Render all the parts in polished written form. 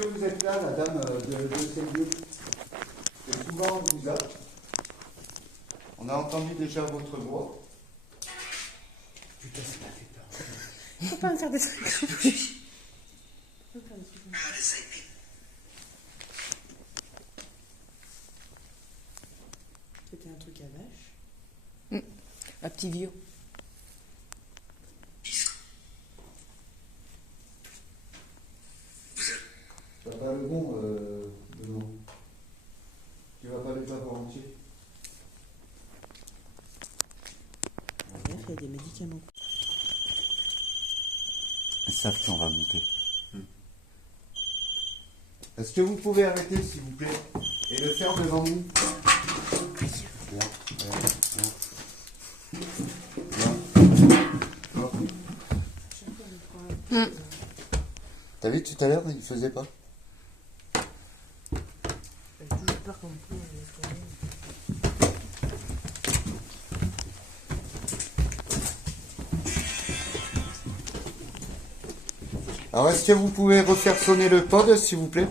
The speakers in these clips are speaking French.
que vous êtes là, la dame de Céline? Souvent on vous a. On a entendu déjà votre voix. Putain, c'est la tête. Faut pas me faire des trucs. C'était un truc à vache. Un petit vieux. Tu vas pas le bon, Benoît. Tu vas pas le faire volontiers. La vache, il y a des médicaments. Ils savent qu'on va monter. Est-ce que vous pouvez arrêter, s'il vous plaît, et le faire devant nous? Viens. T'as vu tout à l'heure, il faisait pas? J'ai toujours peur qu'on me plombe les escaliers. Alors, est-ce que vous pouvez refaire sonner le pod, s'il vous plaît?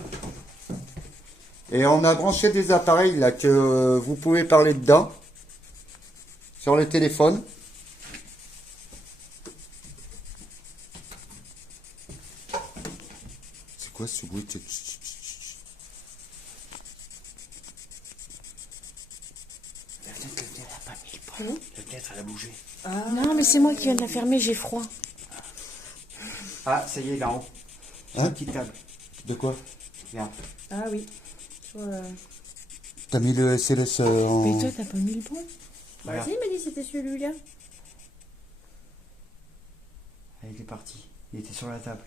Et on a branché des appareils là que vous pouvez parler dedans, sur le téléphone. C'est quoi ce bruit? La fenêtre, elle a pas mis le bras. La fenêtre, elle a bougé. Non, mais c'est moi qui viens de la fermer, j'ai froid. Ah, ça y est, là-haut. Sur Hein une petite table. De quoi? Regarde. Ah oui. Sur, T'as mis le SLS en... Mais toi, t'as pas mis le bon? Regarde. Vas-y, il m'a dit c'était celui-là. Ah, il est parti. Il était sur la table.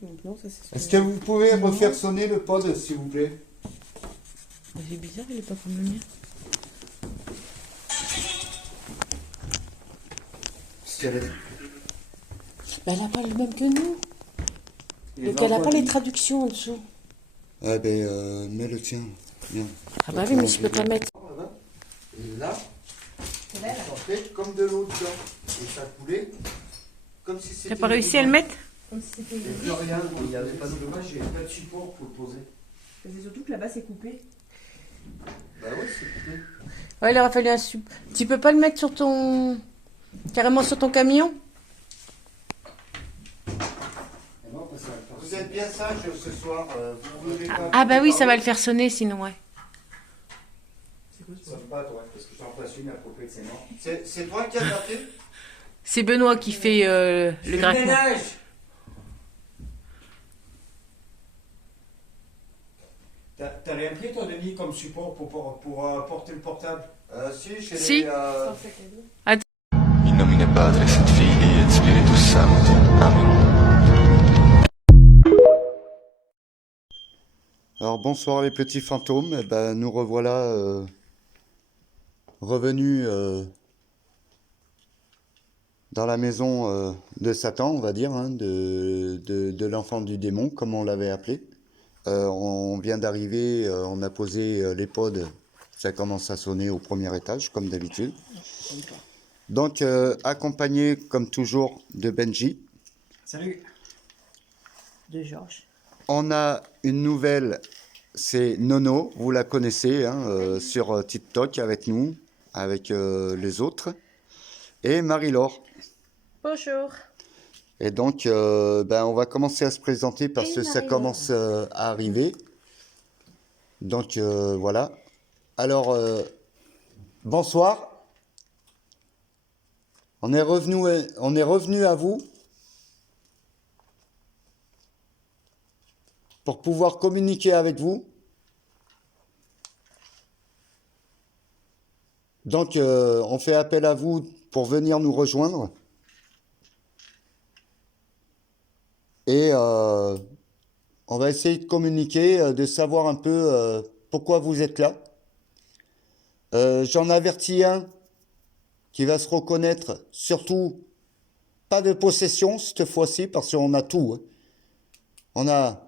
Donc non, ça c'est Est-ce que vous pouvez refaire sonner le pod, s'il vous plaît? C'est bizarre, il est pas comme le mien. Bah, elle a pas le même que nous. Donc elle a pas les traductions en dessous. Ah ben, mets le tien. Bien. Ah bah oui, mais je peux pas mettre. Et là, ça sortait comme de l'eau dedans. Et ça coulait comme si c'était... T'as pas réussi à le mettre? Comme si c'était. Et plus rien, il n'y avait pas de... dommage, il n'y avait pas de support pour le poser. C'est surtout que là-bas c'est coupé. Bah ouais, c'est coupé. Ouais, il aurait fallu un sup. Tu peux pas le mettre sur ton... carrément sur ton camion? Vous êtes bien sage ce soir, vous voulez pas... Ah bah oui, ça va le faire sonner sinon, ouais. C'est quoi ce Sauf pas, toi, parce que j'en passe une à propos que c'est mort. C'est toi qui as tapé? C'est Benoît qui fait le grattement. ménage. T'as rien pris, toi, Denis, comme support pour porter le portable? Si, chez Si. les... In nomine Patris et Filii et Spiritus Sancti. Amen. Alors bonsoir les petits fantômes, eh ben, nous revoilà revenus dans la maison de Satan, on va dire, hein, de l'enfant du démon, comme on l'avait appelé. On vient d'arriver, on a posé les pods, ça commence à sonner au premier étage, comme d'habitude. Donc accompagné, comme toujours, de Benji. Salut. De Georges. On a une nouvelle, c'est Nono, vous la connaissez, hein, sur TikTok avec nous, avec les autres, et Marie-Laure. Bonjour. Et donc, on va commencer à se présenter parce Et que ça Marie-Laure. commence à arriver. Donc, voilà. Alors, bonsoir. On est revenu à vous pour pouvoir communiquer avec vous. Donc, on fait appel à vous pour venir nous rejoindre. Et on va essayer de communiquer, de savoir un peu pourquoi vous êtes là. J'en avertis un qui va se reconnaître, surtout pas de possession cette fois-ci, parce qu'on a tout. Hein. On a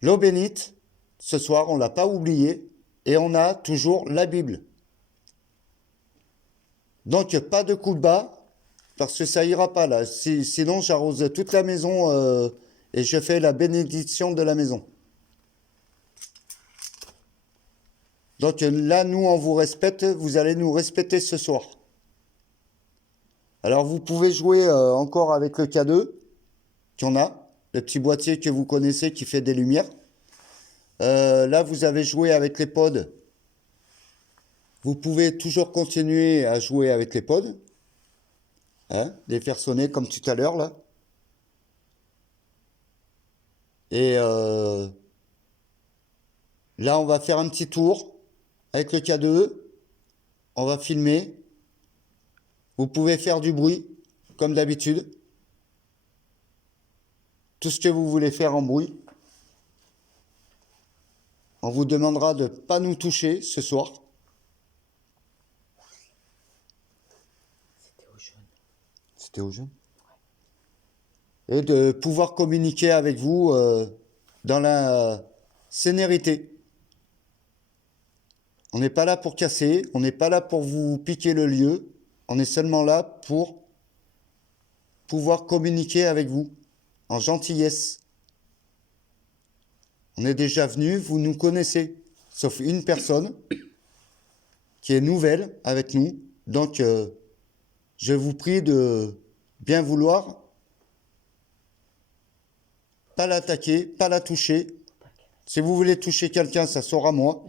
l'eau bénite, ce soir, on ne l'a pas oublié, et on a toujours la Bible. Donc, pas de coup de bas, parce que ça ira pas là. Sinon, j'arrose toute la maison et je fais la bénédiction de la maison. Donc là, nous, on vous respecte, vous allez nous respecter ce soir. Alors, vous pouvez jouer encore avec le K2, qu'il y en a, le petit boîtier que vous connaissez qui fait des lumières. Là, vous avez joué avec les pods. Vous pouvez toujours continuer à jouer avec les pods. Hein, les faire sonner comme tout à l'heure, là. Et là, on va faire un petit tour avec le K2. On va filmer. Vous pouvez faire du bruit, comme d'habitude. Tout ce que vous voulez faire en bruit. On vous demandera de ne pas nous toucher ce soir. C'était au jaune. Et de pouvoir communiquer avec vous dans la sénérité. On n'est pas là pour casser, on n'est pas là pour vous piquer le lieu, on est seulement là pour pouvoir communiquer avec vous en gentillesse. On est déjà venu, vous nous connaissez, sauf une personne qui est nouvelle avec nous. Donc, je vous prie de bien vouloir pas l'attaquer, pas la toucher. Si vous voulez toucher quelqu'un, ça sera moi.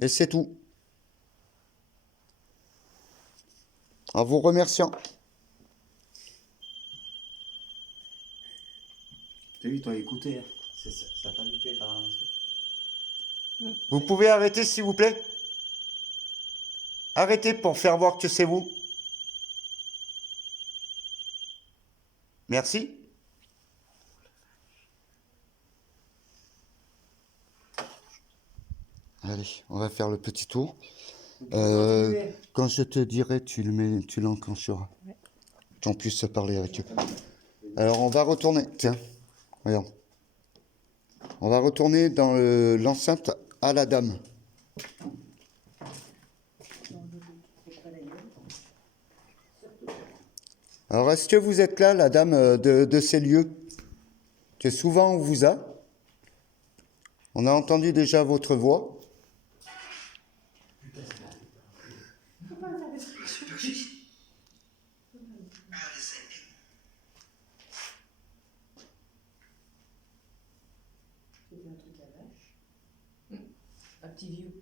Et c'est tout. En vous remerciant. T'as vu, t'as écouté, hein. Ça t'a loupé par un truc. Vous pouvez arrêter, s'il vous plaît? Arrêtez pour faire voir que c'est vous. Merci. Allez, on va faire le petit tour. Quand je te dirai, tu l'enclencheras. Ouais. Qu'on puisse se parler avec eux. Alors, on va retourner. Tiens, regarde. On va retourner dans l'enceinte à la dame. Alors, est-ce que vous êtes là, la dame de ces lieux? Que souvent on vous a. On a entendu déjà votre voix. Un petit vieux.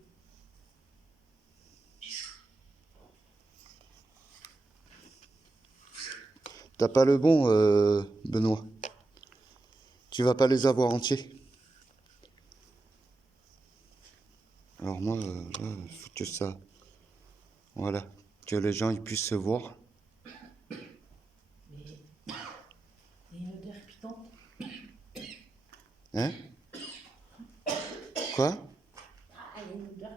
T'as pas le bon, Benoît. Tu vas pas les avoir entiers. Alors moi, là, il faut que ça... Voilà, que les gens ils puissent se voir. Mais il y a une odeur piquante. Hein? Quoi? Ah, il y a une odeur.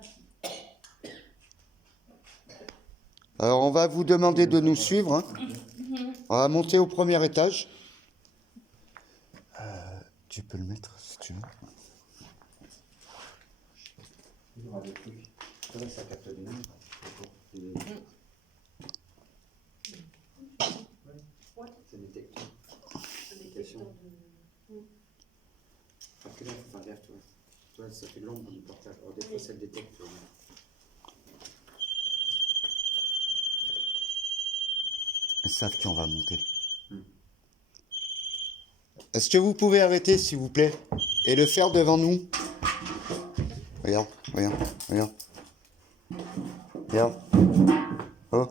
Alors on va vous demander de nous suivre. Hein. On va monter au premier étage. Tu peux le mettre si tu veux. Il y aura des trucs. C'est vrai que ça capte bien. C'est détecteur. Parce que là, il faut faire gaffe, tu vois. Tu vois, ça fait l'ombre du portable. Alors, des fois, ça le détecte. Ils savent qu'on va monter. Est-ce que vous pouvez arrêter, s'il vous plaît, et le faire devant nous? Regarde, regarde, regarde. Regarde. Oh.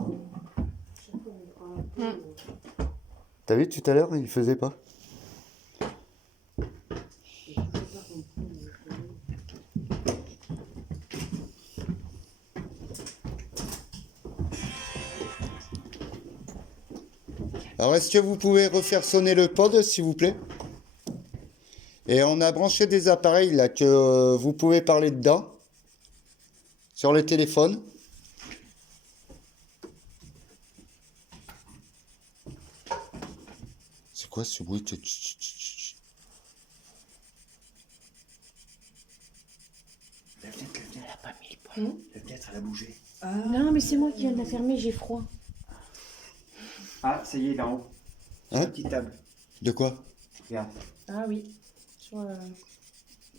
T'as vu tout à l'heure, il faisait pas? Alors, est-ce que vous pouvez refaire sonner le pod, s'il vous plaît? Et on a branché des appareils là que vous pouvez parler dedans, sur le téléphone. C'est quoi ce bruit? La fenêtre, elle a pas mis le point. La fenêtre, elle a bougé. Non, mais c'est moi qui viens de la fermer, j'ai froid. Ah, ça y est, là-haut. Sur Hein? la petite table. De quoi? Regarde. Ah oui. Sur,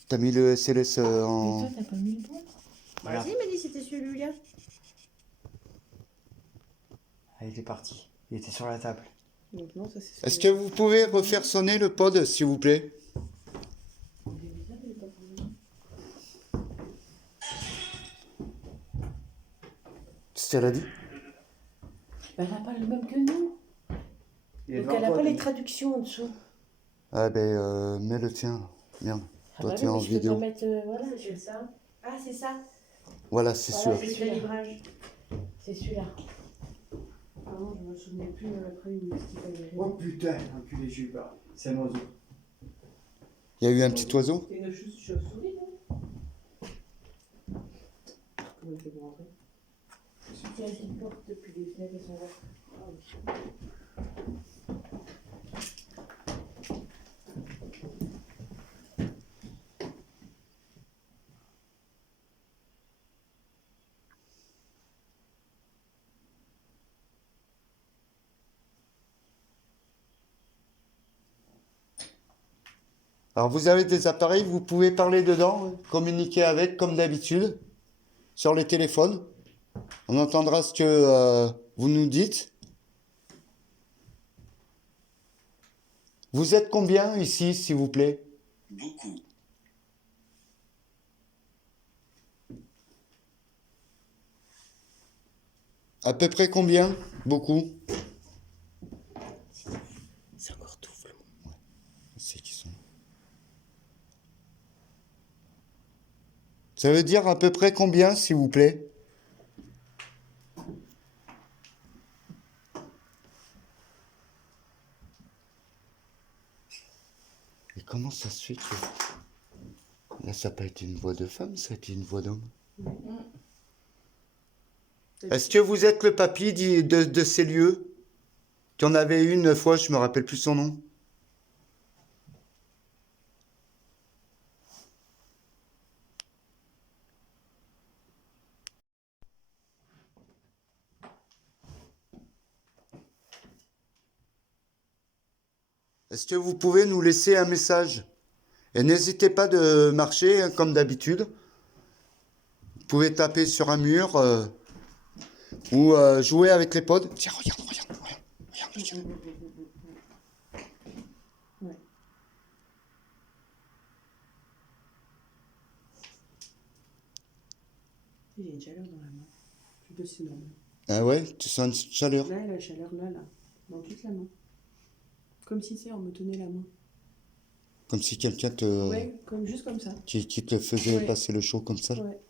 T'as mis le SLS Mais en... toi, t'as pas mis le bon? Voilà. Vas-y, il m'a dit c'était celui-là. Ah, il est parti. Il était sur la table. Donc non, ça c'est Est-ce que vous pouvez refaire sonner le pod, s'il vous plaît? C'est ce qu'elle a dit? Ben, elle n'a pas le même que nous. Donc elle n'a pas les traductions en dessous. Ah ben, mets le tien. Merde. Ah Toi, bah tu es oui, en mais je peux vidéo. pas mettre... voilà, c'est ça. Ah, c'est ça. Voilà, c'est Voilà, sûr. c'est C'est le celui-là. livrage. C'est celui-là. Pardon, je me souvenais plus après ce qu'il fallait. Oh putain, enculé, j'ai eu peur. C'est un oiseau. Il y a eu un petit oiseau? C'est une chauve-souris, non? Comment il fait pour rentrer? Il y a une porte depuis les fenêtres, elles sont ouvertes. Ah oui. Alors, vous avez des appareils, vous pouvez parler dedans, communiquer avec, comme d'habitude, sur les téléphones. On entendra ce que vous nous dites. Vous êtes combien ici, s'il vous plaît? Beaucoup. À peu près combien? Beaucoup. C'est encore tout flou. C'est qui sont. Ça veut dire à peu près combien, s'il vous plaît? Et comment ça se fait que... Là, ça n'a pas été une voix de femme, ça a été une voix d'homme. Est-ce que vous êtes le papy de ces lieux? Tu en avais une fois, je me rappelle plus son nom. Est-ce que vous pouvez nous laisser un message? Et n'hésitez pas de marcher hein, comme d'habitude. Vous pouvez taper sur un mur ou jouer avec les pods. Tiens, regarde, regarde le tien. Ouais. Il y a une chaleur dans la main. Je sais pas si c'est normal. Ah ouais, tu sens une chaleur. Là, la chaleur là, dans toute la main. Comme si on me tenait la main. Comme si quelqu'un Ouais, comme, juste comme ça. qui te faisait Ouais. passer le chaud comme ça. Ouais.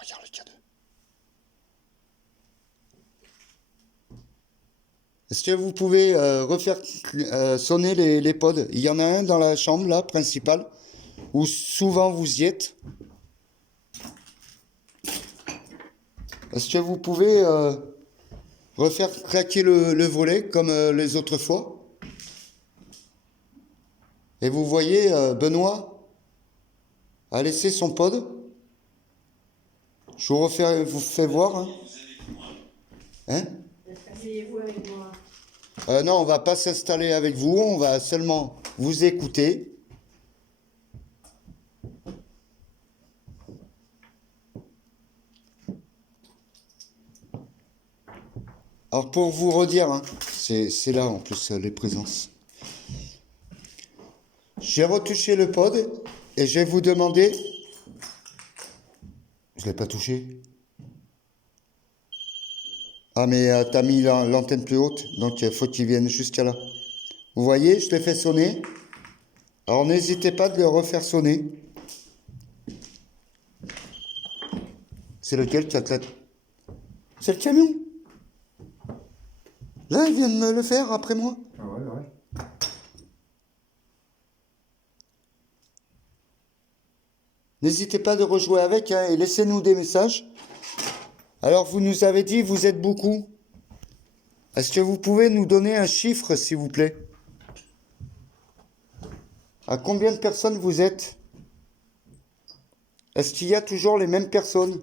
Regarde le cadeau. Est-ce que vous pouvez refaire sonner les pods? Il y en a un dans la chambre, là, principale, où souvent vous y êtes. Est-ce que vous pouvez refaire craquer le volet comme les autres fois? Et vous voyez, Benoît a laissé son pod. Je vous fais voir. Hein? Hein? Asseyez-vous avec moi. Non, on va pas s'installer avec vous, on va seulement vous écouter. Alors pour vous redire, hein, c'est là en plus les présences. J'ai retouché le pod et je vais vous demander... Je l'ai pas touché. Ah mais t'as mis l'antenne plus haute, donc il faut qu'il vienne jusqu'à là. Vous voyez, je l'ai fait sonner. Alors n'hésitez pas de le refaire sonner. C'est lequel qui a claqué? C'est le camion. Là, il vient de me le faire après moi. Ah ouais, ouais. N'hésitez pas de rejouer avec hein, et laissez-nous des messages. Alors, vous nous avez dit, vous êtes beaucoup. Est-ce que vous pouvez nous donner un chiffre, s'il vous plaît? À combien de personnes vous êtes? Est-ce qu'il y a toujours les mêmes personnes?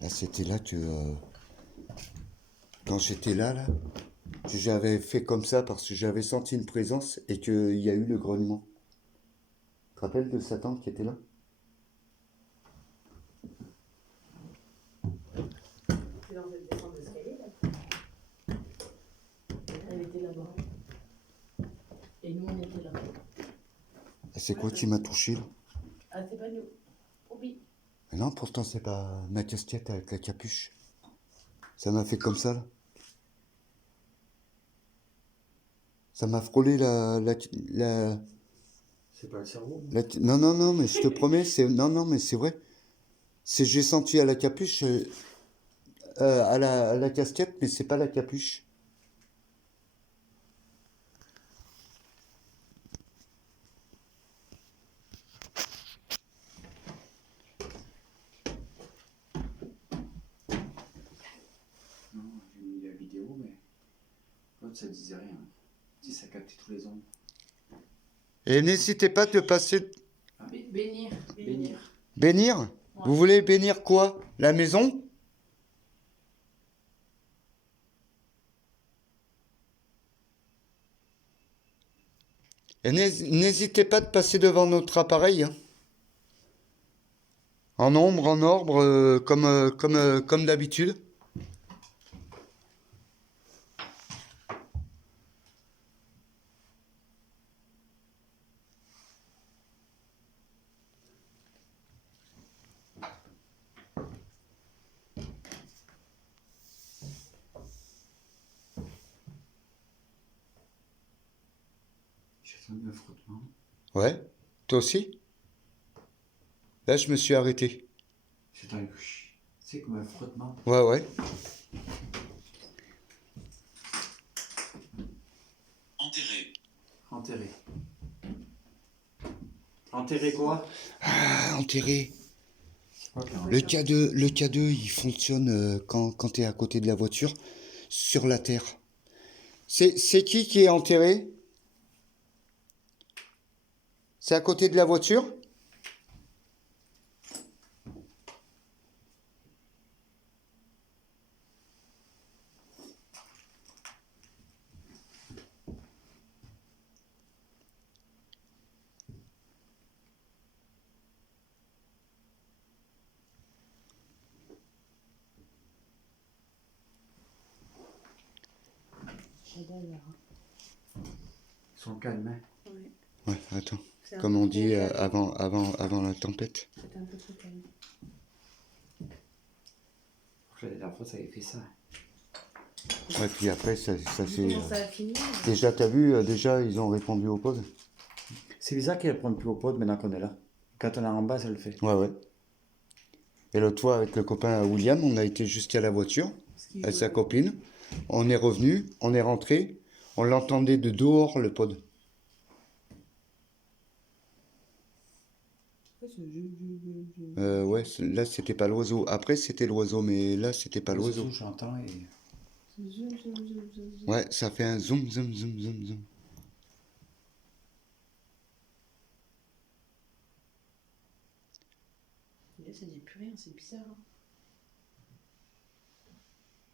Là, c'était là que... quand j'étais là, que j'avais fait comme ça parce que j'avais senti une présence et qu'il y a eu le grognement. Tu te rappelles de Satan qui était là? C'est dans cette descente d'escalier, là. Elle était là-bas. Et nous, on était là. Et c'est quoi qui m'a touché là? Ah, c'est pas nous. Oui. Mais non, pourtant c'est pas ma casquette avec la capuche. Ça m'a fait comme ça là. Ça m'a frôlé la... C'est pas le cerveau. Non, non, non, mais je te promets, c'est... Non, non, mais c'est vrai. C'est j'ai senti à la capuche, à la casquette, mais c'est pas la capuche. Non, j'ai mis la vidéo, mais l'autre ça disait rien. Si ça captait tous les ondes. Et n'hésitez pas de passer... Bénir. Bénir. Bénir? Vous voulez bénir quoi? La maison? Et n'hésitez pas de passer devant notre appareil, hein. En ombre, en ordre, comme d'habitude. J'ai senti un frottement. Ouais, toi aussi? Là, je me suis arrêté. C'est un... C'est comme un frottement. Ouais, ouais. Enterré. Enterré quoi? Ah, enterré. C'est quoi qu'il y a en- Le K2, il fonctionne quand tu es à côté de la voiture, sur la terre. C'est qui est enterré? C'est à côté de la voiture? Ils sont calmes, hein? Ouais, attends. Comme on dit avant la tempête. C'est un peu trop calme. La dernière fois, ça avait fait ça. Ouais, puis après, ça c'est... Comment ça a fini? Déjà, t'as vu, déjà, ils ont répondu au pod. C'est bizarre qu'elle ne prenne plus au pod maintenant qu'on est là. Quand on est en bas, ça le fait. Ouais, ouais. Et l'autre fois, avec le copain William, on a été jusqu'à la voiture, avec sa copine. On est revenu, on est rentré, on l'entendait de dehors, le pod. Ouais, là, c'était pas l'oiseau. Après, c'était l'oiseau, mais là, c'était pas l'oiseau. J'entends et... Ouais, ça fait un zoom, zoom, zoom, zoom, zoom. Là, ça dit plus rien, c'est bizarre. Hein.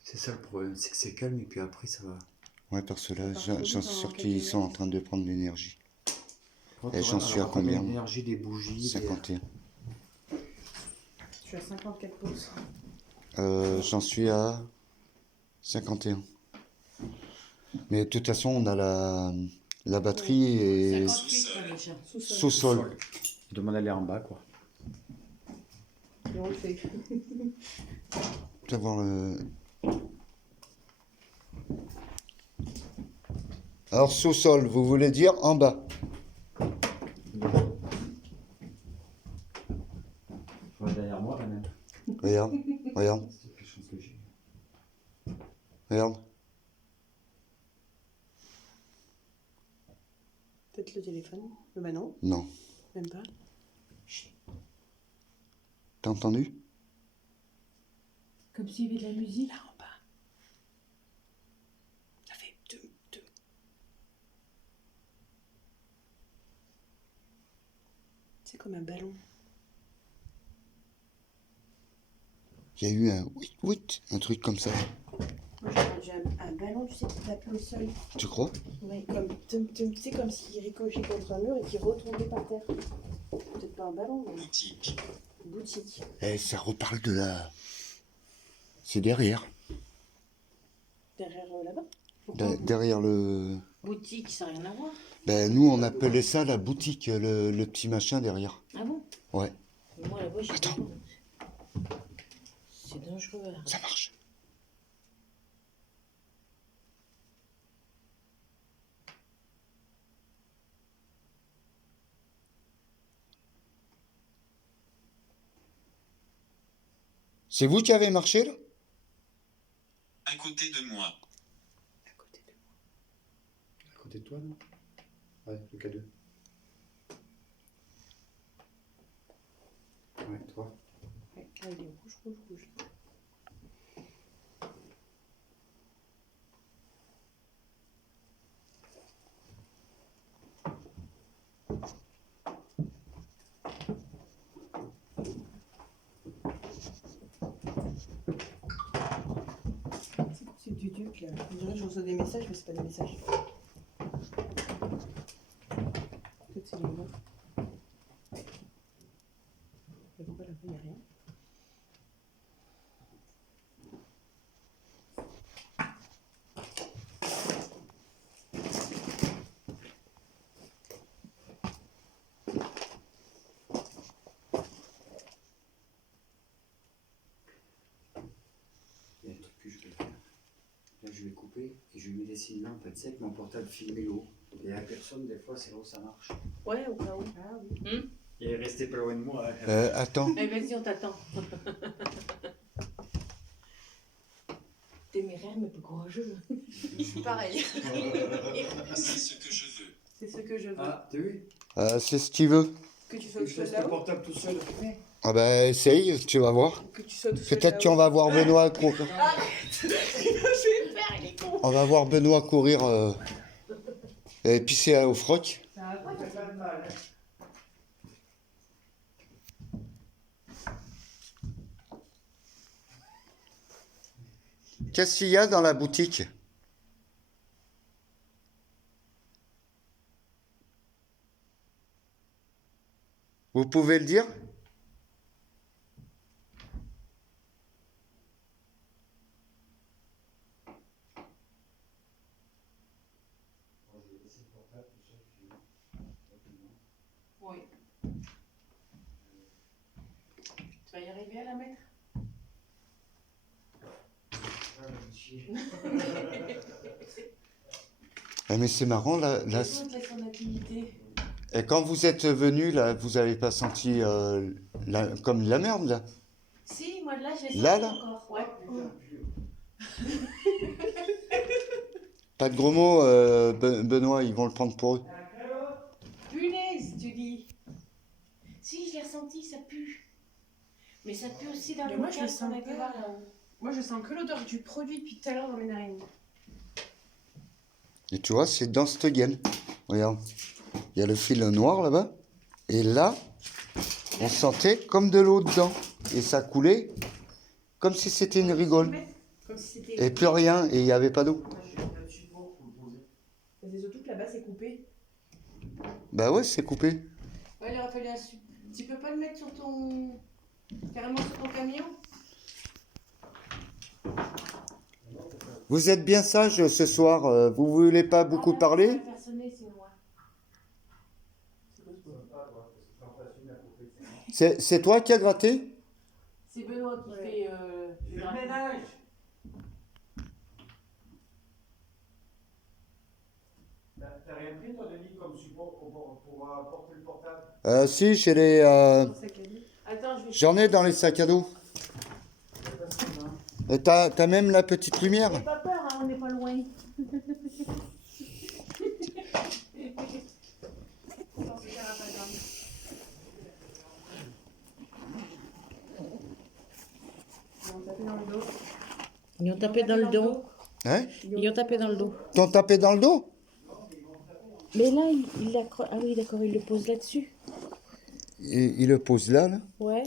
C'est ça le problème, c'est que c'est calme et puis après ça va. Ouais, parce que là, Ça part trop j'en vite suis en sûr quelques qu'ils sont en mètres. train de prendre l'énergie. Quand Et j'en suis à combien? L'énergie des bougies. 51. Je suis à 54 pouces. J'en suis à 51. Mais de toute façon, on a la batterie et 58 là, déjà. Sous-sol. sous-sol. Je demande d'aller en bas, quoi. Et on le fait. D'avoir le... Alors, sous-sol, vous voulez dire en bas? Faut aller derrière moi, quand même. Regarde, regarde, C'est quelque chose que j'ai. regarde. Peut-être le téléphone. Bah non, Non. même pas. T'as entendu? Comme s'il y avait de la musique là en bas. Ça fait deux. C'est comme un ballon. Il y a eu un oui, un truc comme ça. Moi, j'ai entendu un ballon, tu sais, qui tapait au sol. Tu crois? Ouais, comme, tu sais, comme s'il ricochait contre un mur et qu'il retombait par terre. Peut-être pas un ballon, mais Boutique. une boutique. Eh, ça reparle de la... C'est derrière. Derrière là-bas. Derrière le... Boutique, ça n'a rien à voir. Ben, nous, on appelait ça la boutique, le petit machin derrière. Ah bon? Ouais, Mais moi, là-bas, j'ai Attends. pas. C'est dangereux. Là. ça marche. C'est vous qui avez marché, là? À côté de moi. À côté de toi, non? Ouais, le K2. Ouais, toi. Ouais, là, il est rouge, rouge, rouge. C'est quoi ces tutucs là? On dirait que je reçois des messages, mais c'est pas des messages. Peut-être c'est les mots. Mais pourquoi là-bas il n'y a rien? Il y a un truc que je vais faire. Là, je vais couper et je lui mets des signes là. En fait, c'est avec mon portable filmé l'eau. Et à personne, des fois, c'est là où ça marche. Ouais, au cas où. Ah oui. Il est resté pas loin de moi. Attends. Eh, vas-y, on t'attend. Téméraire mais peu courageux. Je suis pareil. C'est ce que je veux. C'est ce que je veux. Ah, t'as vu? C'est ce qu'il veut. Que tu Que sautes je seul laisse le là-haut. portable tout seul. Ah bah, essaye, tu vas voir. Que tu sautes seul Peut-être qu'on va voir Benoît courir. Je vais faire, il est con. On va voir Benoît courir et pisser au froc. Ça va pas. Ça fait pas de mal, hein. Qu'est-ce qu'il y a dans la boutique? Vous pouvez le dire? Oui. Tu vas y arriver à la mettre? Ah, mais c'est marrant, là, Laisse-moi te laisser son activité. et quand vous êtes venu, là, vous avez pas senti comme de la merde, là? Si, moi là, je l'ai Là, senti là encore. Ouais. Pas de gros mots, Benoît, ils vont le prendre pour eux. Punaise, tu dis. Si, je l'ai ressenti, ça pue. Mais ça pue aussi dans Mais le moi, je le casque qu'on sens a été voir pas. là-haut. Moi, je sens que l'odeur du produit depuis tout à l'heure dans mes narines. Et tu vois, c'est dans cette gaine. Regarde, il y a le fil noir là-bas. Et là, on sentait comme de l'eau dedans. Et ça coulait comme si c'était une rigole. Comme si c'était. Et plus rien, et il n'y avait pas d'eau. C'est surtout que là-bas, c'est coupé. Bah ouais, c'est coupé. Ouais, il aurait fallu un Tu peux pas le mettre sur ton. Carrément sur ton camion? Vous êtes bien sage ce soir, vous voulez pas beaucoup Ah, parler? ça va faire sonner, sinon, ouais. C'est toi qui as gratté? C'est Benoît qui fait. du ménage. T'as rien pris, toi, Denis, comme support pour porter le portable? Si, chez les... Attends, je vais. J'en ai dans les sacs à dos. Et t'as même la petite lumière. N'aie pas peur, hein, on n'est pas loin. Ils ont tapé dans le dos. Hein? Ils ont tapé dans le dos. T'ont tapé dans le dos? Mais là, il l'accroche. Ah oui, d'accord, il le pose là-dessus. Il le pose là, là. Ouais.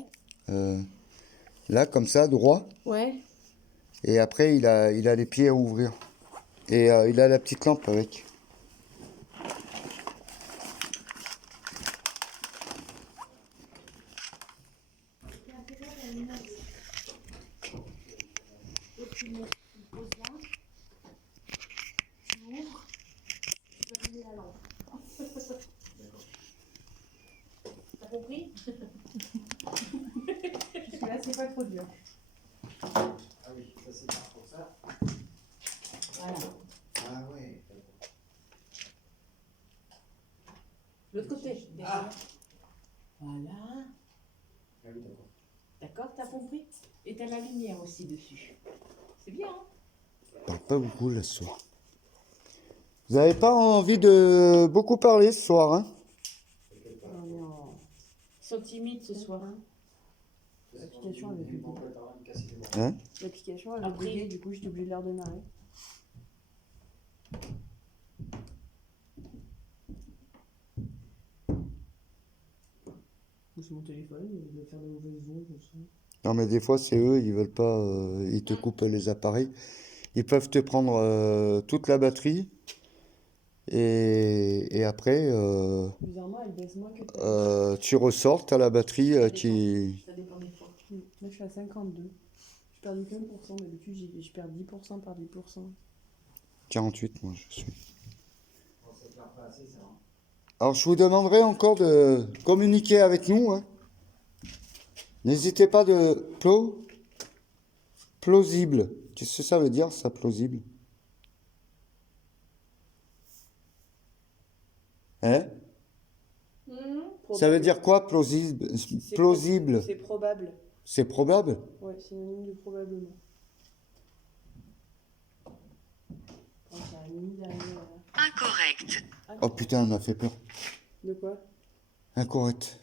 Là, comme ça, droit. Ouais. Et après, il a les pieds à ouvrir. Et il a la petite lampe avec. T'as compris? Là, c'est pas trop dur. Ah oui, ça c'est pour ça. Voilà. Ah ouais. L'autre côté. Ah. Voilà. Ah oui, d'accord. D'accord, t'as compris? Et t'as la lumière aussi dessus. C'est bien, hein? Il parle pas beaucoup là ce soir. Vous n'avez pas envie de beaucoup parler ce soir, hein? Non. Ils sont timides ce soir. L'application, elle veut plus. Hein? L'application, elle a Après- bugué, du coup, j'étais obligée de leur démarrer. Ou c'est mon téléphone, il veut faire de mauvaises ondes, comme ça. Non, mais des fois, c'est eux, ils veulent pas, ils te coupent les appareils. Ils peuvent te prendre toute la batterie. Et après, Bizarrement, elle baisse moins que tu ressors, t'as la batterie qui... Ça dépend des fois. Là, je suis à 52. Je perds du 15%, d'habitude, je perds 10% par 10%. 48, moi, je suis. Bon, ça éclaire pas assez, ça. Hein. Alors, je vous demanderai encore de communiquer avec nous, hein. N'hésitez pas de... Plausible. Qu'est-ce que ça veut dire, ça, plausible? Hein? Ça veut dire quoi, plausible? Plausible. C'est probable. C'est probable? Ouais, synonyme de probablement. Quand ça a mis derrière. Incorrect. Oh putain, on m'a fait peur. De quoi? Incorrect.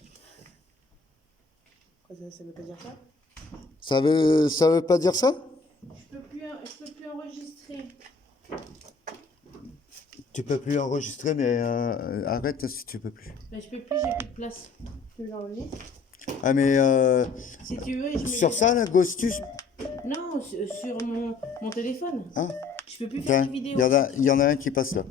Ça veut pas dire ça? Ça veut pas dire ça? Je peux plus enregistrer. Tu peux plus enregistrer, mais arrête si tu peux plus. Ben, je peux plus, j'ai plus de place. Tu veux l'enregistrer? Ah, mais Si tu veux, je mets sur les- ça, là, Ghostus, Non, sur mon téléphone. ah, Je peux plus faire tiens, de vidéos. il y en a un qui passe là.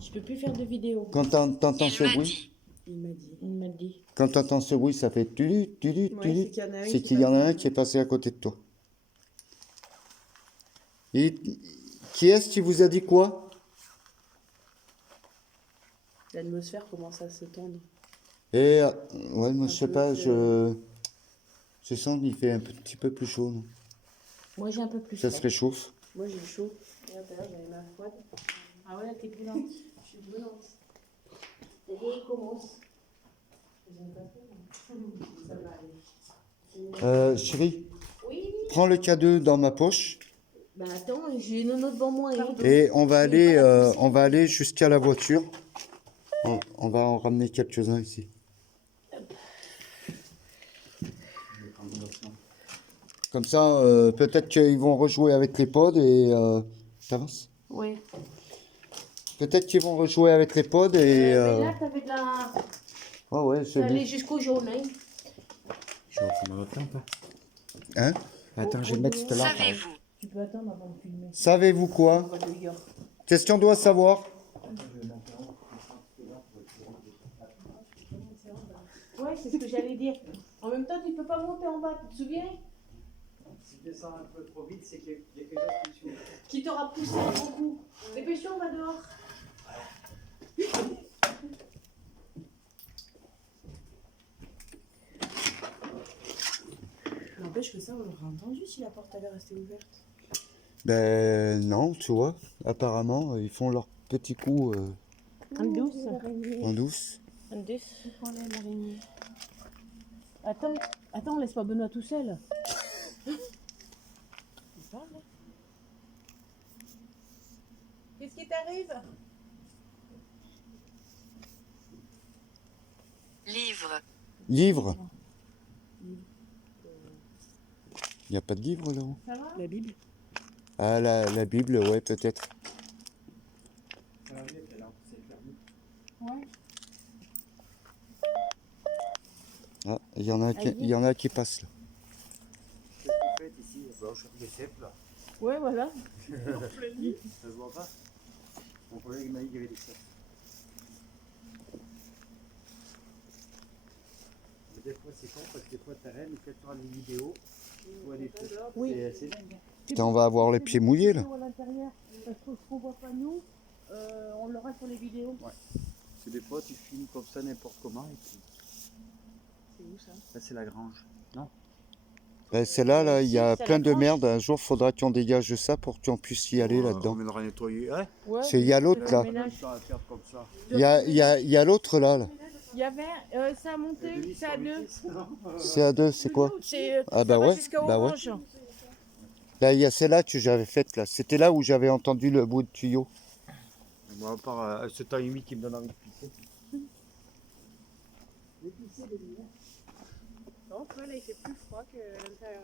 Je peux plus faire de vidéos. Quand t'entends Il ce m'a bruit, dit. Il m'a dit. Il m'a dit. quand t'entends ce bruit, ça fait tulu, tulu, Ouais, tulu. c'est qu'il y en a un C'est qui qu'il y en a passe. un qui est passé à côté de toi. Et qui est-ce qui vous a dit quoi? L'atmosphère commence à se tendre. Et ouais, moi je sais peu, pas, c'est- je sens qu'il fait un petit peu plus chaud, non? Moi, j'ai un peu plus Ça froid. se réchauffe. Moi, j'ai chaud. Regarde, d'ailleurs, j'avais ma froide. Ah ouais, là, t'es brûlante. Je suis brûlante. Et il commence. J'aime pas trop, mais ça va aller. Chérie, Oui. prends le K2 dans ma poche Bah attends, j'ai une autre devant moi. hein. et on va aller jusqu'à la voiture. On va en ramener quelques-uns ici. Comme ça, peut-être qu'ils vont rejouer avec les pods et... T'avances? Oui. Peut-être qu'ils vont rejouer avec les pods et... Mais là, t'avais de la... Oh ouais, c'est T'es allé bon. jusqu'au jaune, hein. Je vais reprendre ma autre lampe. Hein? Attends, je vais mettre cette lampe. Savez-vous. Tu peux attendre avant de filmer. Savez-vous quoi? On va de York. Qu'est-ce qu'on doit savoir? Ouais, c'est ce que j'allais dire. En même temps, tu peux pas monter en bas, tu te souviens? Si tu descends un peu trop vite, c'est qu'il y a quelque chose qui suit. Qui t'aura poussé un grand coup. Dépêche-toi, on va dehors. N'empêche que ça, on l'aurait entendu si la porte avait resté ouverte. Ben non, tu vois. Apparemment, ils font leur petit coup En douce. en douce. En douce. Attends, laisse pas Benoît tout seul. Qu'est-ce qui t'arrive? Livre. Livre. Il n'y a pas de livre là-haut? Ça va? La Bible? Ah, la Bible, ouais, peut-être. Ah oui, avec la lampe, c'est éclairé. Ouais. Ah, il y en a qui passent là. cloches, des cèpes là. Ouais, voilà. Ça se voit pas. Mon collègue m'a dit qu'il y avait des cèpes. Mais des fois c'est con parce que des fois t'as rien, mais quand tu regardes les vidéos, tu vois des trucs. Oui. C'est assez dingue. Putain, on va avoir les pieds mouillés là. À l'intérieur, parce que ce qu'on voit pas nous, on l'aura sur les vidéos. Parce que des fois tu filmes comme ça n'importe comment et puis C'est où ça? là c'est la grange. Non? Celle-là, là, il y a C'est à plein la de grange. merde. Un jour, faudra qu'on dégage ça pour qu'on puisse y aller On là-dedans. viendra nettoyer. Hein? Ouais. Il y a l'autre là. Ménage. Ça va faire comme ça. Il y a l'autre là. Il y avait, ça a monté, c'est à deux. C'est à deux, c'est quoi? C'est, Ah ça bah va ouais, jusqu'à bah ouais. Orange. Là, il y a celle-là que j'avais faite là. C'était là où j'avais entendu le bout de tuyau. Moi, à part ce temps humide qui me donne envie de pisser. Non, toi, là, il fait plus froid que l'intérieur.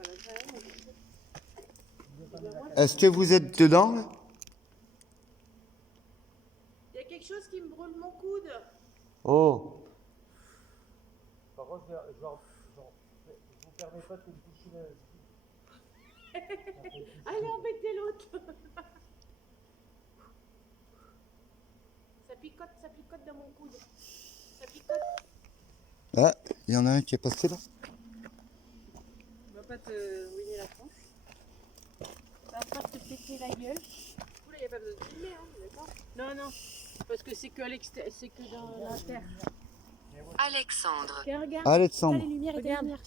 Est-ce que vous êtes dedans là? Il y a quelque chose qui me brûle mon coude. Oh, Par contre, je vous permets pas de me toucher le. Allez, embêtez l'autre. Ça picote dans mon coude. Ça picote. ah, il y en a un qui est passé là. On va pas te ruiner la tranche. Ça va pas te péter la gueule. Oula, il n'y a pas besoin de filmer, hein, d'accord? Non, non. Parce que c'est que à l'extérieur, c'est que dans la terre. Alexandre. Tiens, regarde. Alexandre. Éteins les lumières, éteins les lumières.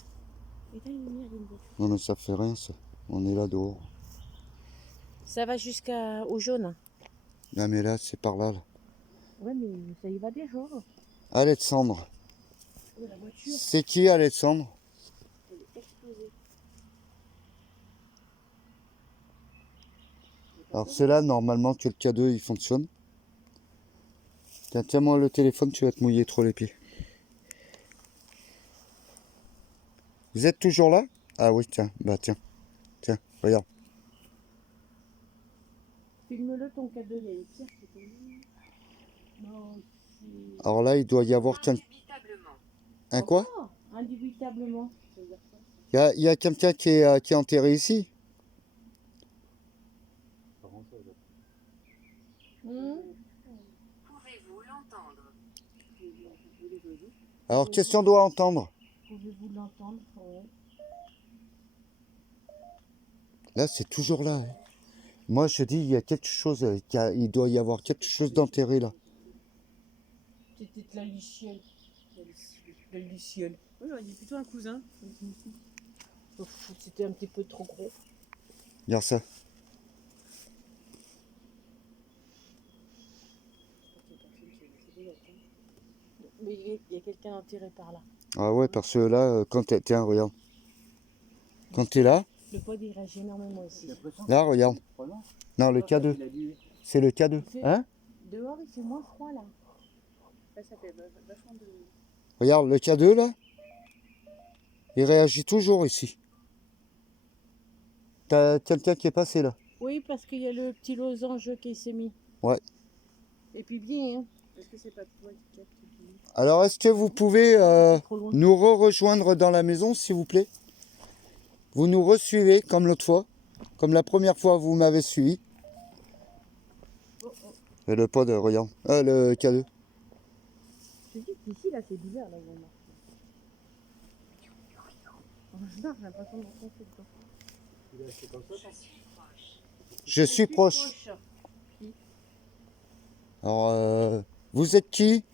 Éteins les lumières, il y a une voiture. Non mais ça fait rien ça. On est là dehors. Ça va jusqu'au jaune. Là mais là, c'est par là. Ouais, mais ça y va déjà. Alexandre. Oh, la voiture, C'est qui Alexandre? elle est explosée. Alors ceux-là, normalement que le K2 il fonctionne. Tiens, tiens-moi le téléphone, tu vas te mouiller trop les pieds. Vous êtes toujours là? Ah oui, tiens, bah tiens. Tiens, regarde. Filme-le ton cadeau, il y a une pierre qui est tombée. Non, c'est... Alors là, il doit y avoir quelqu'un. Indubitablement. Un quoi? Oh, indubitablement. Ça veut dire quoi? Il y a quelqu'un qui est enterré ici? Pouvez-vous l'entendre? Alors qu'est-ce qu'on doit entendre? Pouvez-vous l'entendre? Ouais. Là, c'est toujours là. Hein. Moi, je dis, il y a quelque chose, il doit y avoir quelque chose d'enterré là. C'était de la luciole. La luciole. Oui, il est plutôt un cousin. Ouf, c'était un petit peu trop gros. Regarde ça. Mais il y a quelqu'un enterré par là. Ah ouais, parce que là, quand t'es... Tiens, regarde. Quand t'es là, Le pod il réagit énormément ici. là, regarde. Non, le K2. C'est le K2. Hein? Dehors, il fait moins froid là. Là, ça fait vachement de... Regarde, le K2 là, il réagit toujours ici. T'as quelqu'un qui est passé là. Oui, parce qu'il y a le petit losange qui s'est mis. Ouais. Et puis bien, hein. Est-ce que c'est pas toi qui capte? Alors, est-ce que vous pouvez Trop loin. nous rejoindre dans la maison, s'il vous plaît? Vous nous resuivez comme l'autre fois, comme la première fois vous m'avez suivi. Et le pod, regarde. Le K2. Je te dis qu'ici, là, c'est bizarre, là où on marche. Je marche, j'ai l'impression de rencontrer le temps. Je suis proche. Alors, vous êtes qui?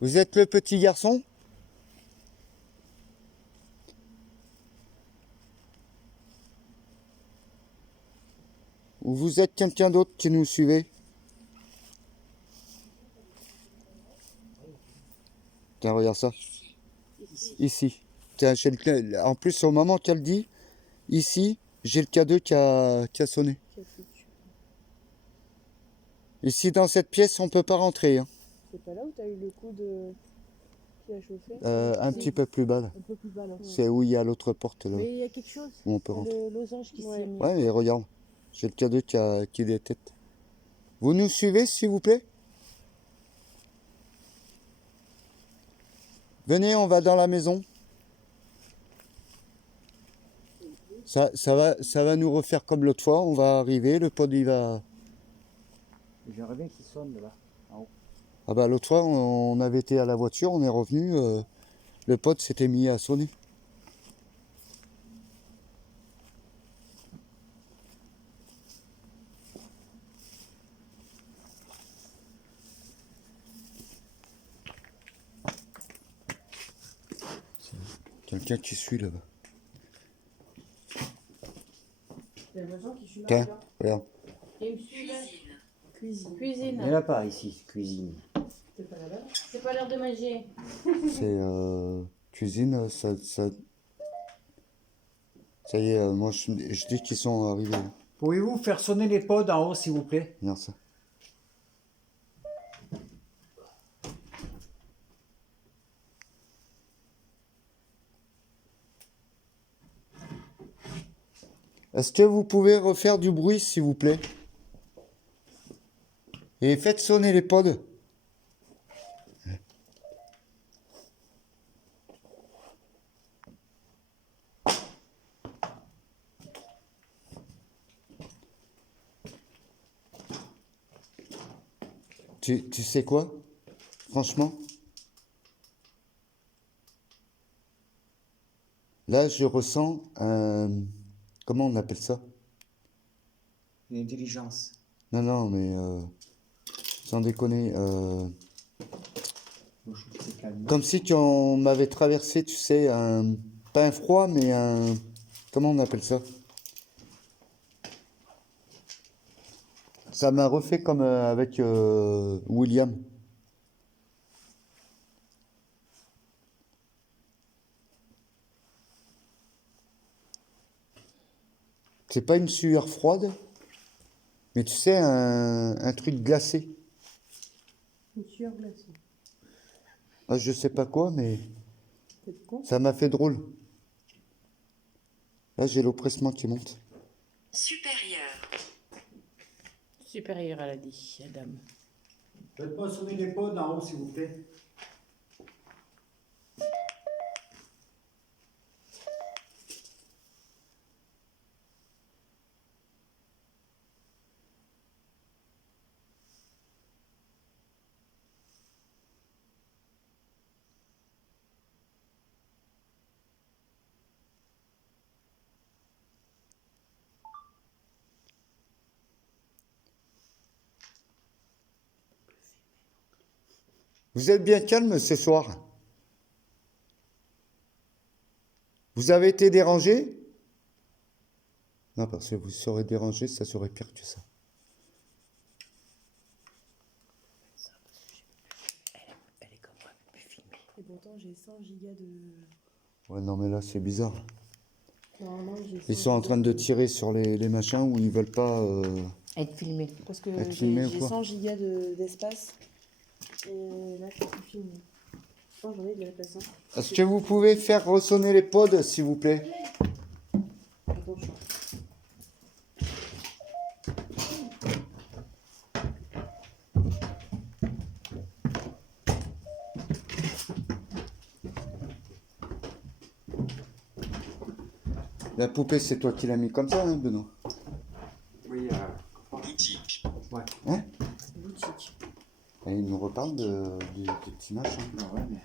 Vous êtes le petit garçon? Ou vous êtes quelqu'un d'autre qui nous suivait? Tiens, regarde ça. Ici. Tiens, en plus, au moment qu'elle dit, ici, j'ai le K2 qui a sonné. Ici, dans cette pièce, on peut pas rentrer. Hein. C'est pas là où tu as eu le coup de... qui a chauffé? Un petit peu plus bas, là. Un peu plus bas, là. C'est où il y a l'autre porte, là. Mais il y a quelque chose. Où on peut rentrer. Le losange qui s'est mis. Ouais, mais regarde. J'ai le K2 qui détecte. Vous nous suivez, s'il vous plaît? Venez, on va dans la maison. Ça va nous refaire comme l'autre fois. On va arriver, le pod il va. J'aimerais bien qu'il sonne là, en haut. Ah bah l'autre fois on avait été à la voiture, on est revenu, le pod s'était mis à sonner. Quelqu'un qui suit là-bas. Il y a le voisin qui fume Tiens, là. regarde. Il me suit là. Cuisine. Cuisine. Il n'y en a pas ici, cuisine. C'est pas là-bas. C'est pas l'heure de manger. C'est cuisine, ça y est, moi je dis qu'ils sont arrivés. Pouvez-vous faire sonner les pods en haut, s'il vous plaît? Regarde ça. Est-ce que vous pouvez refaire du bruit, s'il vous plaît? Et faites sonner les pods. Tu sais quoi? Franchement, là je ressens un... Comment on appelle ça? Une intelligence. Non, mais sans déconner, Moi, je trouve que c'est calme. comme si on m'avait traversé, tu sais, pas un froid, mais un... Comment on appelle ça? Ça m'a refait comme avec William. C'est pas une sueur froide, mais tu sais, un truc glacé. Une sueur glacée. Ah, je sais pas quoi, mais C'est con. ça m'a fait drôle. Là, j'ai l'oppressement qui monte. Supérieur. Supérieur, elle a dit, la dame. Faites-moi sonner les pods en haut, s'il vous plaît. Vous êtes bien calme ce soir? Vous avez été dérangé? Non, parce que vous serez dérangé, ça serait pire que ça. Elle est comme moi, elle peut plus filmer. Et pourtant, j'ai 100 gigas de. Ouais, non, mais là, c'est bizarre. Normalement, j'ai 100 Ils sont en train de tirer sur les machins où ils veulent pas... Être filmé. Parce que être filmé ou j'ai quoi 100 gigas d'espace. Et là, je peux plus filmer. Je pense que j'en ai de la place. Hein. Est-ce que vous pouvez faire ressonner les pods, s'il vous plaît? Attention. La poupée, c'est toi qui l'as mis comme ça, hein, Benoît? Oui, Boutique. ouais. Hein? Boutique. Et il nous reparle des petits machins. Ah ouais, mais...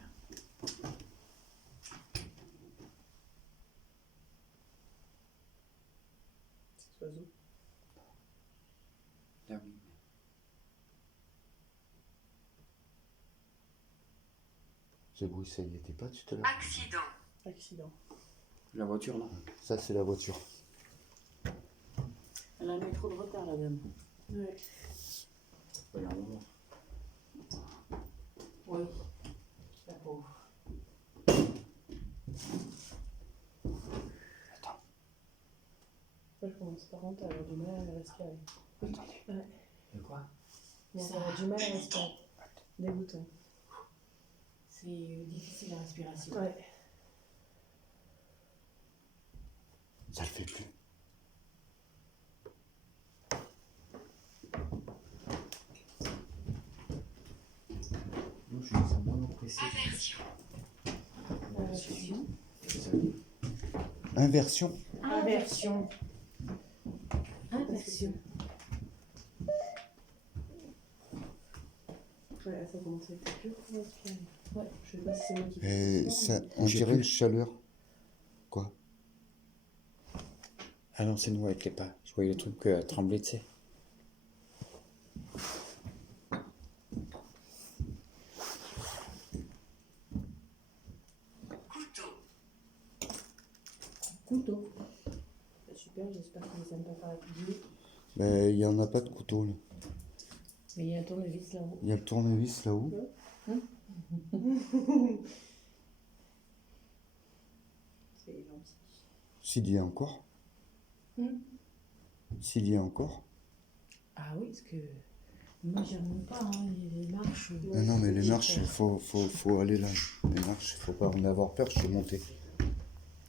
Cet oiseau. Là, oui. Ce bruit, ça y était pas tout à l'heure. Accident. Accident. La voiture, non? Ça, c'est la voiture. Elle a mis trop de retard, la dame. Ouais. Il y a un moment. Oui. La pauvre. Moi, je commence par contre à avoir du mal à respirer. Attendez. Ouais. De quoi? Bon, ça a du mal à respirer. Dégoûtant. C'est difficile la respiration. Ouais. Ça le fait plus. Moi, je me sens moins oppressé. Aversion. Aversion. Inversion. Ah, Inversion. Inversion. Ouais, ça commence à être dur pour respirer. Ouais, je sais pas si c'est moi qui Et ça, on J'ai dirait plus. une chaleur. Quoi? Ah non, c'est nous avec les pas. Je voyais le truc trembler, tu sais. Couteau. couteau. Bah, super, j'espère que ça ne va pas faire la cuisine. Mais il n'y en a pas de couteau là. Mais il y a un tournevis là-haut. Il y a le tournevis là-haut. C'est gentil. S'il y a encore. S'il y a encore. Ah oui, parce que moi j'y remonte pas, hein. Il y a des marches. Non, non, mais les marches, il faut aller là. Les marches, il faut pas en avoir peur, je suis monté.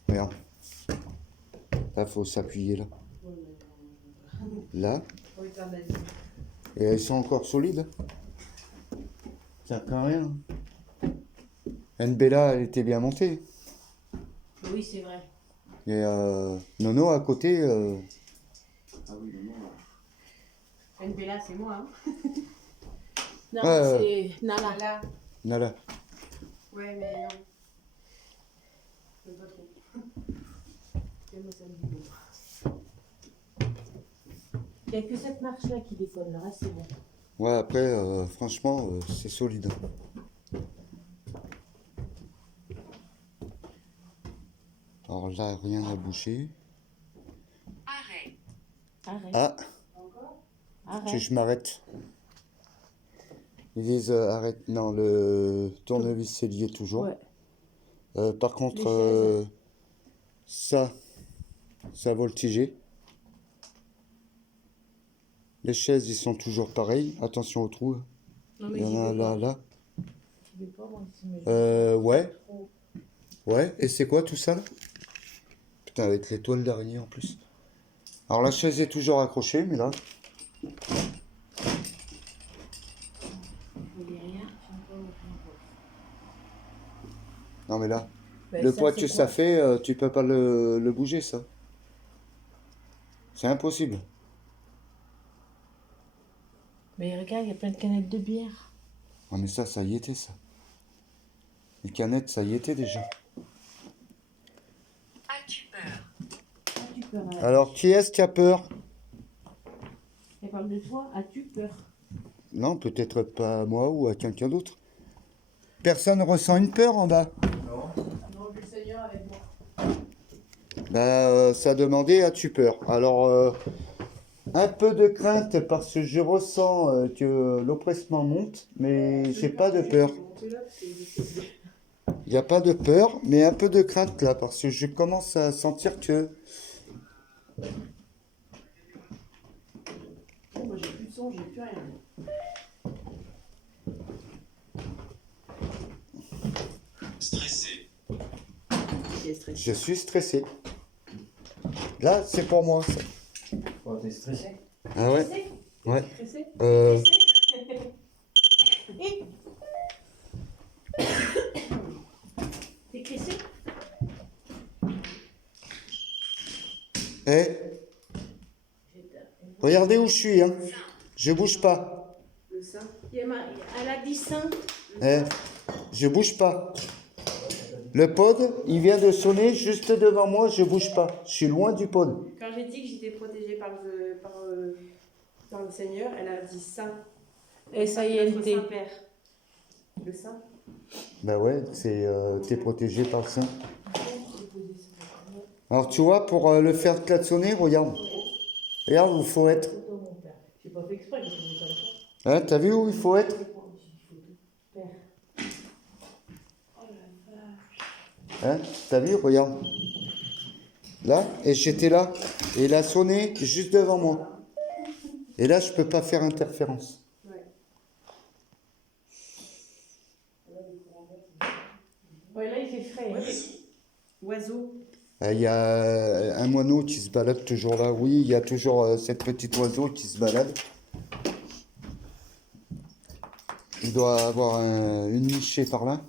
Regarde. Là, faut s'appuyer là. Là. Et elles sont encore solides. Ça sert à rien. Bella, elle était bien montée. Oui, c'est vrai. Et Nono à côté. Ah oui, mais non. Une Bella, c'est moi. Hein. Non, Ouais, c'est Nala. Là. Nala. Ouais, mais non. J'aime pas trop. Moi, ça me dit bon. Il n'y a que cette marche-là qui déconne, le reste c'est bon. Ouais, après, franchement, c'est solide. Alors là, rien à boucher. Arrêt. Arrête. Ah, Arrête. que je m'arrête. Ils disent arrête. Non, le tournevis c'est lié toujours. Ouais. Par contre, Les chaises. ça a voltigé. Les chaises, ils sont toujours pareils. Attention aux trous. Non, mais Il y en a là, là. j'y vais pas, moi, ici, mais Ouais. Ouais, et c'est quoi tout ça là? Putain, avec les toiles d'araignée en plus. Alors la chaise est toujours accrochée, mais là. derrière, Non, mais là. ben, Le ça, poids c'est que quoi ça fait, tu peux pas le bouger, ça. C'est impossible. Mais regarde, il y a plein de canettes de bière. Ah, mais ça y était, ça. Les canettes, ça y était déjà. As-tu peur? As-tu peur? Alors, qui est-ce qui a peur? Elle parle de toi, as-tu peur? Non, peut-être pas à moi ou à quelqu'un d'autre. Personne ressent une peur en bas. Non, vu le Seigneur avec moi. Bah, ça demandait as-tu peur? Alors, un peu de crainte parce que je ressens que l'oppressement monte, mais j'ai pas de peur. Il n'y a pas de peur, mais un peu de crainte là, parce que je commence à sentir que... Bon, moi j'ai plus de son, j'ai plus rien. Stressé. Qui est stressé? Je suis stressé. Là, c'est pour moi, ça. Oh, t'es stressé? Ah ouais? Ouais. Stressé? T'es crissé? Eh, regardez où je suis, hein. Je bouge pas. Le sein? Elle a dit ça. Eh, je bouge pas. Le pod, il vient de sonner juste devant moi, je bouge pas. Je suis loin du pod. Quand j'ai dit que j'étais protégée par le Seigneur, elle a dit saint. S-A-I-N-T. Saint-Père. Le saint? Bah ouais, c'est t'es protégé par le sein. Alors tu vois, pour le faire klaxonner, regarde. Regarde où il faut être. J'ai pas fait exprès, j'ai fait ça. Hein, t'as vu où il faut être? Hein, t'as vu, regarde. Là, et j'étais là. Et il a sonné juste devant moi. Et là, je peux pas faire interférence. Ouais, là, il fait frais. Hein. Oiseau. Il y a un moineau qui se balade toujours là. Oui, il y a toujours cette petite oiseau qui se balade. Il doit avoir une nichée par là.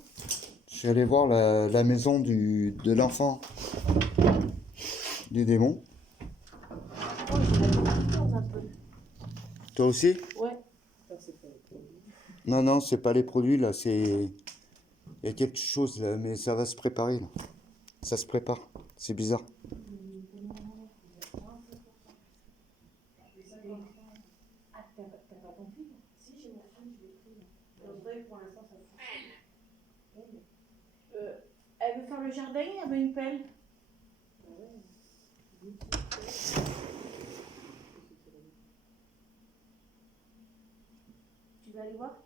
Je vais aller voir la maison de l'enfant. du démon. Oh, j'ai la confiance un peu. Toi aussi? Ouais. Non, non, c'est pas les produits là, c'est. Il y a quelque chose là, mais ça va se préparer là. Ça se prépare. C'est bizarre. Ah, t'as pas ton fil? Si, j'ai mon fil, je l'ai pris. En vrai, pour l'instant, ça fout. Elle veut faire le jardin, elle veut une pelle. Tu veux aller voir?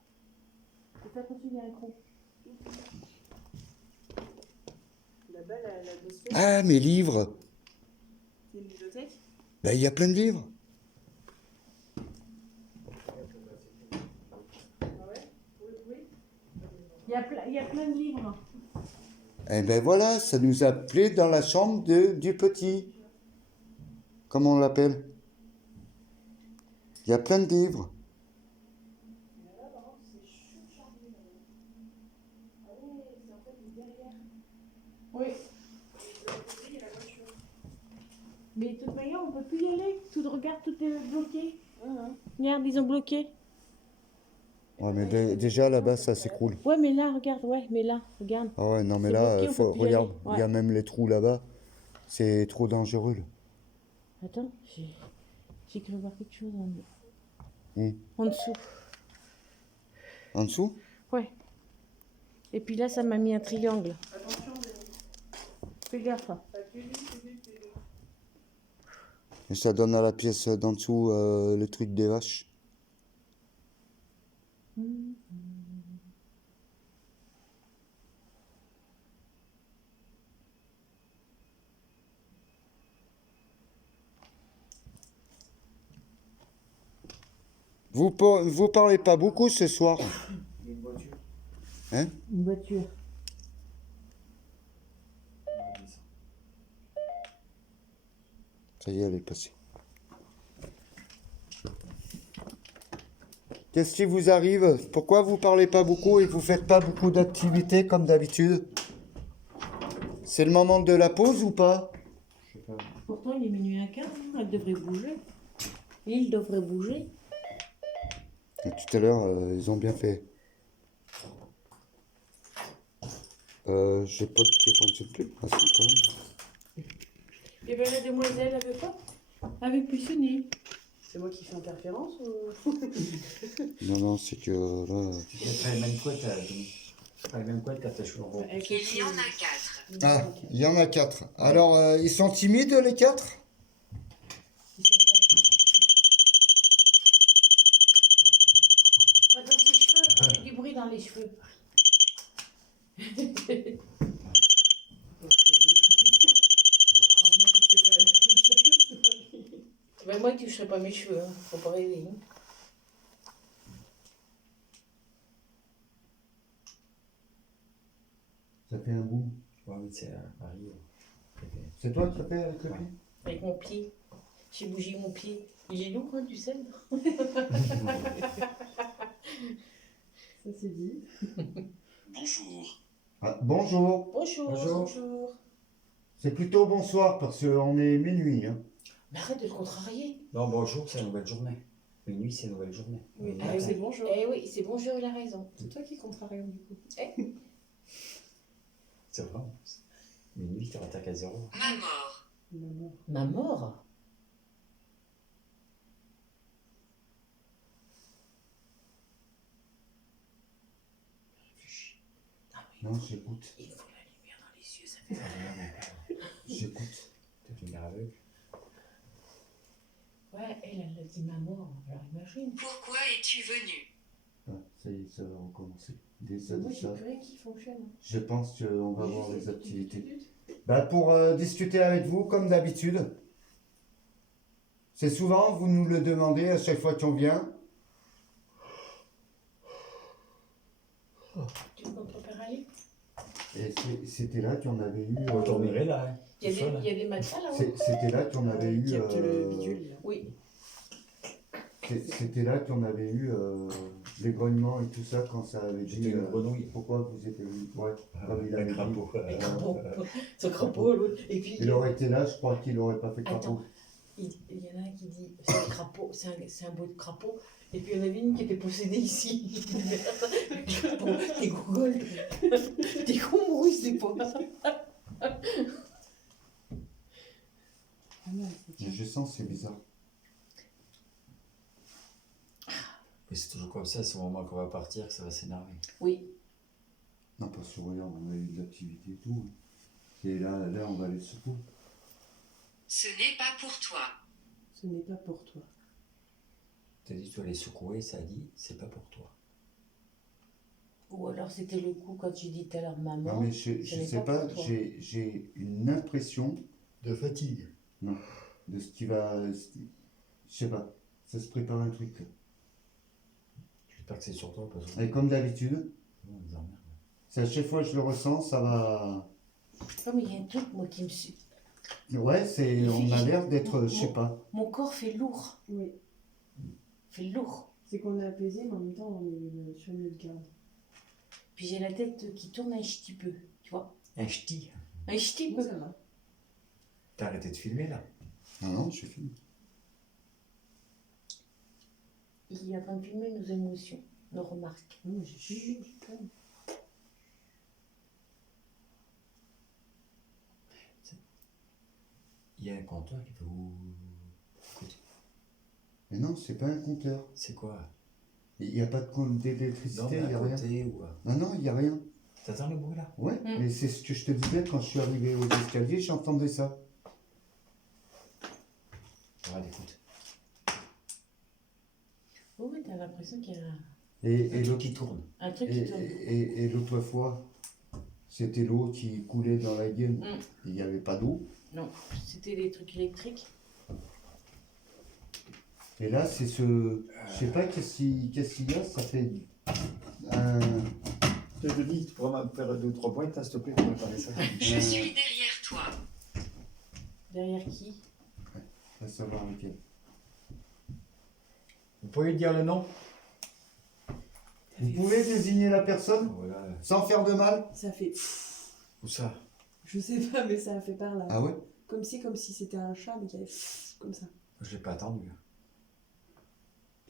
Fais attention, il y a un trou. Là-bas, la bosphère, Ah, mes livres! c'est une bibliothèque. Ben, il y a plein de livres. Il y a plein de livres. Eh ben voilà, ça nous a plu dans la chambre du petit. Comment on l'appelle? Il y a plein de livres. Oui. Mais de toute manière, on peut plus y aller. Regarde, tout est bloqué. Regarde, ils ont bloqué. Ouais, mais déjà là-bas, ça s'écroule. Ouais, mais là, regarde, regarde. Ah ouais, non, mais C'est là, bloqué, on peut plus y regarde, aller. il y a Ouais. même les trous là-bas. C'est trop dangereux. Là. Attends, j'ai cru voir quelque chose Hmm. en dessous. En dessous? Ouais. Et puis là, ça m'a mis un triangle. Fais gaffe. Et ça donne à la pièce d'en dessous le truc des vaches. Vous parlez pas beaucoup ce soir, Il y a une voiture. hein? Une voiture. Ça y est, elle est passée. Qu'est-ce qui vous arrive? Pourquoi vous parlez pas beaucoup et vous faites pas beaucoup d'activités comme d'habitude? C'est le moment de la pause ou pas? Je sais pas. Pourtant, il est minuit à 15. Elle devrait bouger. Il devrait bouger. Et tout à l'heure, ils ont bien fait. J'ai pas de qui fonctionne plus. Ah si, quand même. Et bien, la demoiselle avait pas. Avait pu sonner. C'est moi qui fais interférence ou... Non, non, c'est que là. Tu fais pas les mêmes couettes, pas les mêmes couettes quand t'as cheveux roux. Il y en a 4. Ah, il y en a 4. Alors, ils sont timides les 4? Pas dans ses cheveux, ça fait du bruit dans les cheveux. Ben moi, tu ne toucherais pas mes cheveux, hein. Faut pas rêver. Hein. Ça fait un bout. Ouais, mais c'est Marie. C'est toi qui as fait avec le Ouais. pied? Avec mon pied. J'ai bougé mon pied. Il est lourd, hein, tu sais. Ça c'est dit. Bonjour. Ah, bonjour. Bonjour. Bonjour. C'est plutôt bonsoir parce qu'on est minuit. Hein. Mais arrête de le contrarier. Non, bonjour, c'est la nouvelle journée. Minuit, c'est la nouvelle journée. Oui, Ah, c'est bonjour. Eh oui, c'est bonjour, il a raison. C'est toi qui contrarie du coup. C'est vrai. Minuit, tu attaques à 0. Ma mort. Maman. Ma mort. Non, j'écoute. Il faut la lumière dans les yeux, ça fait. J'écoute. T'as une lumière aveugle. Ouais, elle a dit ma mort, alors imagine. Pourquoi es-tu venu? Ah, ça y est, ça va recommencer. Des Moi j'ai ça. plus rien qui fonctionne. Je pense qu'on va voir Juste les activités. tut. Bah, pour discuter avec vous, comme d'habitude. C'est souvent, vous nous le demandez à chaque fois qu'on vient. Tu veux qu'on te repère aller? Et c'était là qu'on avait eu. On dormirait là. Hein. Il y a des matelas là-haut. C'était là qu'on avait eu. Capte le bidule. Là. Oui. C'était là qu'on avait eu les grognements et tout ça quand ça avait J'étais dit une grenouille. pourquoi vous étiez venu. Ouais, comme il Un avait dit. crapaud. Un crapaud. Son crapaud, l'autre. Et puis, Il aurait été là, je crois qu'il aurait pas fait Attends. crapaud. il y en a un qui dit c'est un crapaud, c'est un beau crapaud. Et puis il y en avait une qui était possédée ici. Bon, t'es Google. T'es con, Maurice, c'est pas. Mais je sens c'est bizarre. Mais c'est toujours comme ça, c'est au moment qu'on va partir que ça va s'énerver. Oui. Non, pas sur regarde, on a eu de l'activité et tout. Et là, on va aller secouer. Ce n'est pas pour toi. Ce n'est pas pour toi. T'as dit tu vas les secouer, ça a dit c'est pas pour toi. Ou alors c'était le coup quand tu dis tout à l'heure maman. Non, mais je n'est sais pas pas, pour toi. j'ai une impression De fatigue. de ce qui va. Je sais pas, ça se prépare un truc. Là. J'espère que c'est sur toi parce que. Et comme d'habitude, On nous emmerde. c'est à chaque fois que je le ressens, ça va. Non, mais il y a un truc, moi, qui me suit. Ouais, on a l'air d'être, je sais pas. Mon corps fait lourd. Oui. Fait lourd. C'est qu'on est apaisé, mais en même temps, on est sur notre garde. Puis j'ai la tête qui tourne un petit peu, tu vois. Un ch'ti. Un petit Moi, peu. ça va. T'as arrêté de filmer là. Non, je suis fini. Il est en train de filmer nos émotions, nos remarques. Non, j'ai fini. Il y a un compteur qui fait ouh. Écoute, Mais non, c'est pas un compteur. c'est quoi? Il n'y a pas de compte Non, d'électricité, mais il n'y à a rien. côté ou. Non, non, il n'y a rien. T'entends le bruit là? Ouais, mais c'est ce que je te disais quand je suis arrivé aux escaliers, j'entendais ça. Regarde, écoute. Oui, oui, t'as l'impression qu'il y a Et Un truc l'autre qui tourne. un truc qui tourne. et l'autre fois, c'était l'eau qui coulait dans la gueule. Mm. Il n'y avait pas d'eau. Non, c'était des trucs électriques. Et là, c'est ce. Je sais pas qu'est-ce qu'il y a, ça fait un. Denis, tu pourras me faire 2-3 points, s'il te plaît, pour préparer ça. Je suis derrière toi. Derrière qui? On va savoir lequel. Vous pouvez dire le nom? Vous pouvez désigner la personne Voilà. sans faire de mal? Ça fait. Où ça? Je sais pas, mais ça a fait par là. Ah ouais? Comme si c'était un chat, mais qui avait comme ça. Je l'ai pas attendu.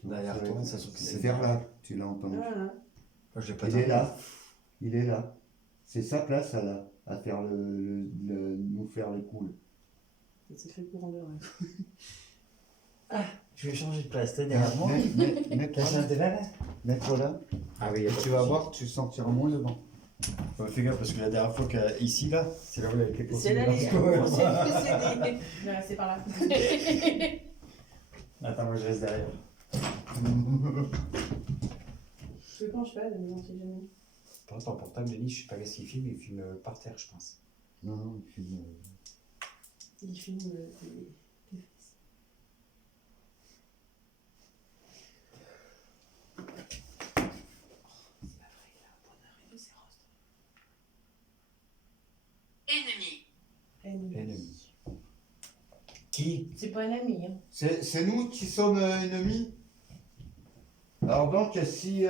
Derrière toi, ça se trouve que C'est c'est vers là, tu l'as entendu. Voilà. Moi, je l'ai pas Il attendu. est là. Il est là. C'est sa place à faire nous faire les coups. C'est un sacré courant d'air. Je vais changer de place, t'es Là. derrière moi. Mets-toi T'as là. un là? Mets-toi là. Ah oui, Et tu vas voir, tu sentiras moins le vent. Fais gaffe parce que la dernière fois qu'ici, là, c'est là où il a été C'est là les Voilà, c'est par là. Attends, moi je reste derrière. Je me penche pas, mais on sait jamais. Par contre, ton portable, Denis, je sais pas qu'est-ce qu'il filme, il filme par terre, je pense. Non, non, il filme. Il filme tes fesses. Ennemi. Ennemi. Qui? C'est pas un ami, hein. C'est nous qui sommes ennemis. Alors donc, si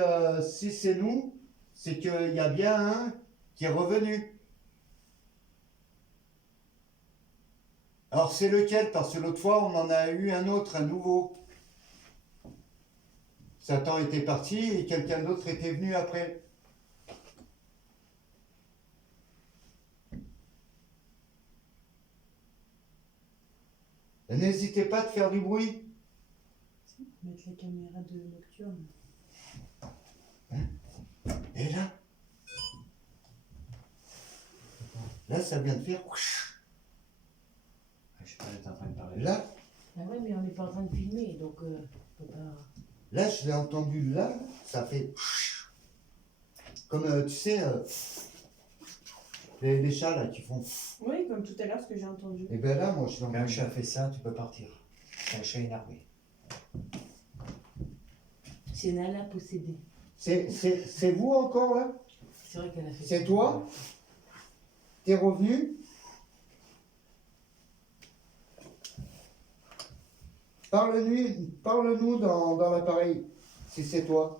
c'est nous, c'est qu'il y a bien un qui est revenu. Alors c'est lequel? Parce que l'autre fois, on en a eu un autre, un nouveau. Satan était parti et quelqu'un d'autre était venu après. N'hésitez pas à faire du bruit. Mettre la caméra de nocturne. Et là, ça vient de faire. Je sais pas, t'es en train de parler. Là, Ah ouais, mais on n'est pas en train de filmer, donc on peut pas. là, je l'ai entendu là, ça fait. Comme tu sais, les chats là qui font. Oui, comme tout à l'heure, ce que j'ai entendu. Et bien là, moi je l'ai Quand un entendu. chat fait ça, tu peux partir. C'est un chat énervé. C'est Nala possédée. C'est vous encore là? C'est vrai qu'elle a fait. C'est toi? T'es revenu? Parle-nous dans l'appareil, si c'est toi.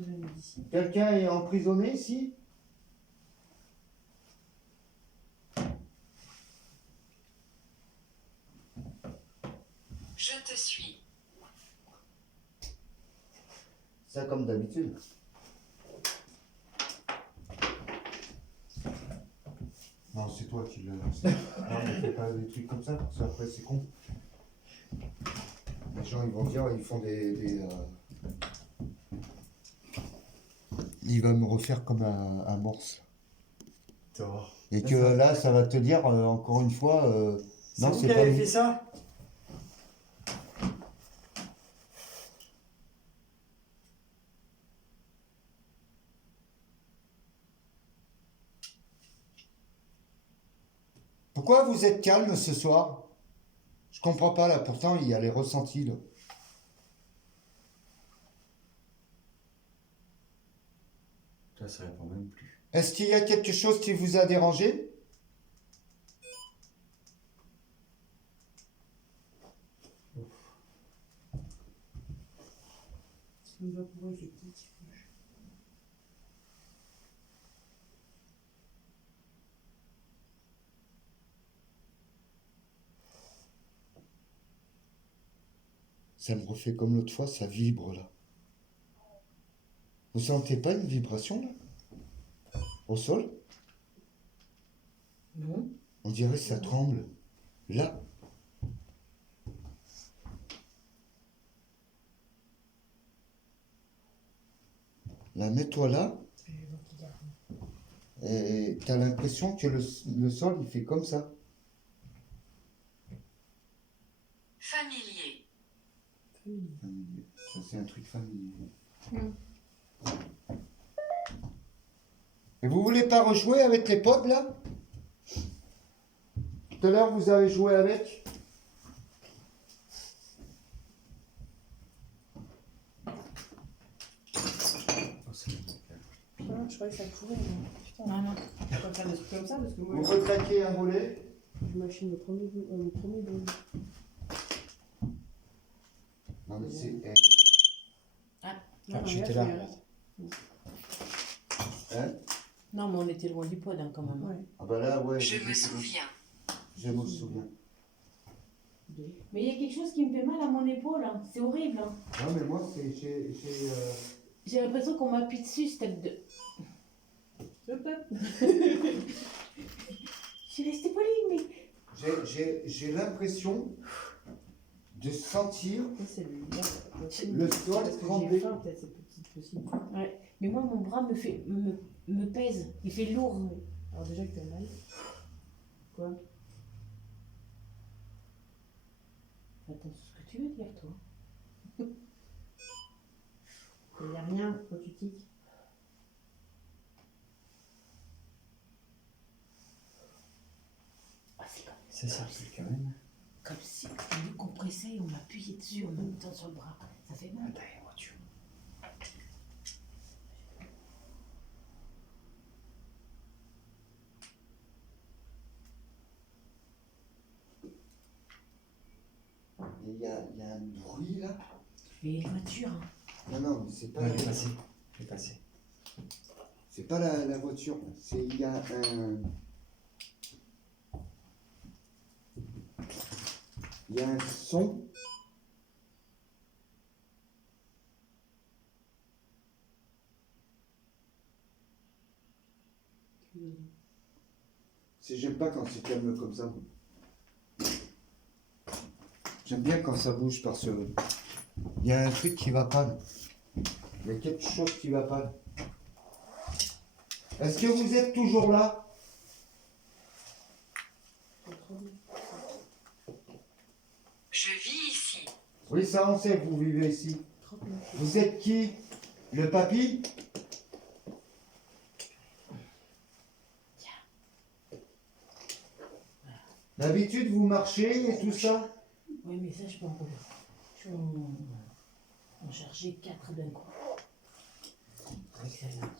emprisonné d'ici. Quelqu'un est emprisonné ici? Je te suis. Ça comme d'habitude. Non, c'est toi qui l'as lancé. Non, mais fais pas des trucs comme ça, parce qu'après c'est con. Les gens ils vont dire, ils font Il va me refaire comme un morse. Et que là, ça va te dire, encore une fois, non, vous c'est qui pas avez lui. fait ça? Pourquoi vous êtes calme ce soir? Je comprends pas là, pourtant il y a les ressentis là. Toi, ça répond même plus. Est-ce qu'il y a quelque chose qui vous a dérangé? On va pouvoir les petits. Ça me refait comme l'autre fois, ça vibre là. Vous sentez pas une vibration là? Au sol? Non. On dirait que ça tremble. Là. Là, mets-toi là. Et t'as l'impression que le sol il fait comme ça. Familier. Familier. Ça c'est un truc familier. Et vous voulez pas rejouer avec les potes là? Tout à l'heure vous avez joué avec? Oh, c'est bon. Je croyais que ça courait. Putain, non. Je peux pas faire des trucs comme ça parce que Vous moi, recraquez un volet? je machine le premier bon. Non mais c'est... Non, j'étais là, là. Hein? Non, mais on était loin du pod hein, quand même. Ouais. Ah bah là ouais. Je me souviens. Je me souviens. Mais il y a quelque chose qui me fait mal à mon épaule. Hein. C'est horrible. Hein. Non mais moi c'est... J'ai l'impression qu'on m'appuie dessus, cette tête de... J'ai resté poli, mais... J'ai l'impression de sentir Ça, c'est le le sol Parce que trembler. j'ai faim, peut-être, c'est petit possible. Ouais. Mais moi, mon bras me pèse. Il fait lourd. Alors, déjà que t'as mal. Quoi? Attends, c'est ce que tu veux dire, toi. Il n'y a rien quand tu tiques. Ah, c'est Ça circule quand même. comme si on me compressait et on m'appuyait dessus en même temps sur le bras. Ça fait mal. Attends, une voiture. Il y a un bruit là. Et les voitures. Hein. Non, non, mais c'est pas... Ouais, elle est passée. Elle est passée. C'est pas la voiture. C'est... Il y a un... Il y a un son. J'aime pas quand c'est calme comme ça. J'aime bien quand ça bouge parce que il y a un truc qui va pas. Là. Il y a quelque chose qui va pas. Là. Est-ce que vous êtes toujours là? Je vis ici. Oui, ça on sait que vous vivez ici. Vous êtes qui? Le papy? D'habitude vous marchez et tout ça? Oui, mais ça, je peux en rouler. Je peux en charger 4 d'un coup. Avec celle-là.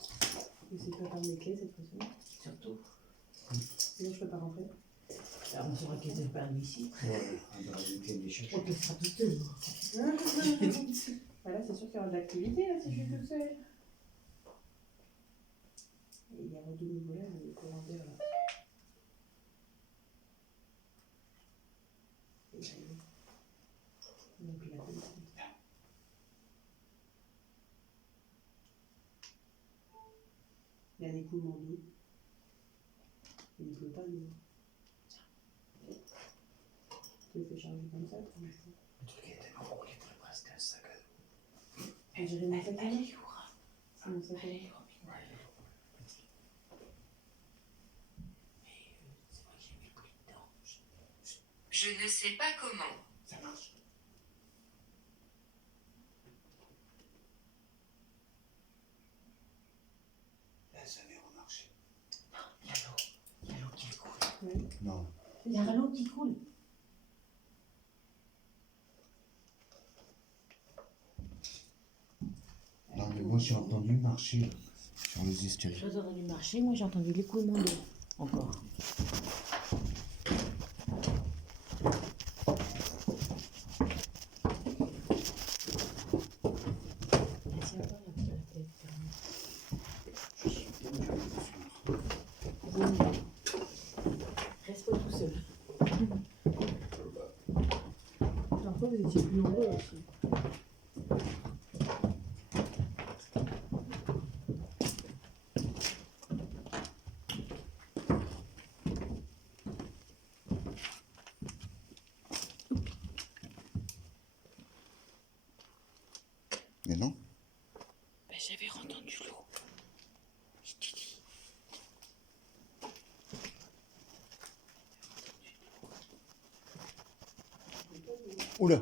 Et c'est pas par mes clés cette fois-ci. Surtout. Sinon, je peux pas rentrer. Alors, on saura qu'elle n'est pas ici. Ouais, on va rajouter des Je chercher. crois qu'elle sera toute seule. Voilà, c'est sûr qu'il y aura de l'activité là si je suis toute seule. Et il y a de nouveau là, le commandeur là. Et ça y est. Donc il a fait le truc. Il y a un écoulement d'eau. Il ne pleut pas d'eau. Tu le fais charger comme ça, pour l'instant. Le truc est tellement gros qu'il ferait presque un sac à dos. On dirait mon sac à main. C'est mon sac à main. Je ne sais pas comment. Ça marche. Là, ça avait remarché. Il y a l'eau. Il y a l'eau qui coule. Oui. Non. Il y a un l'eau qui coule. Non, mais moi j'ai entendu marcher là, sur les escaliers. Toi, t'as entendu marcher, moi j'ai entendu l'écoulement d'eau. Encore. Assieds-toi là, parce que la tête est fermée. Je suis bien que j'arrive au soir. Bon, reste pas tout seul. La fois, vous étiez plus nombreux aussi. Mais non. Ben, j'avais entendu l'eau. Je t'ai dit. Oula,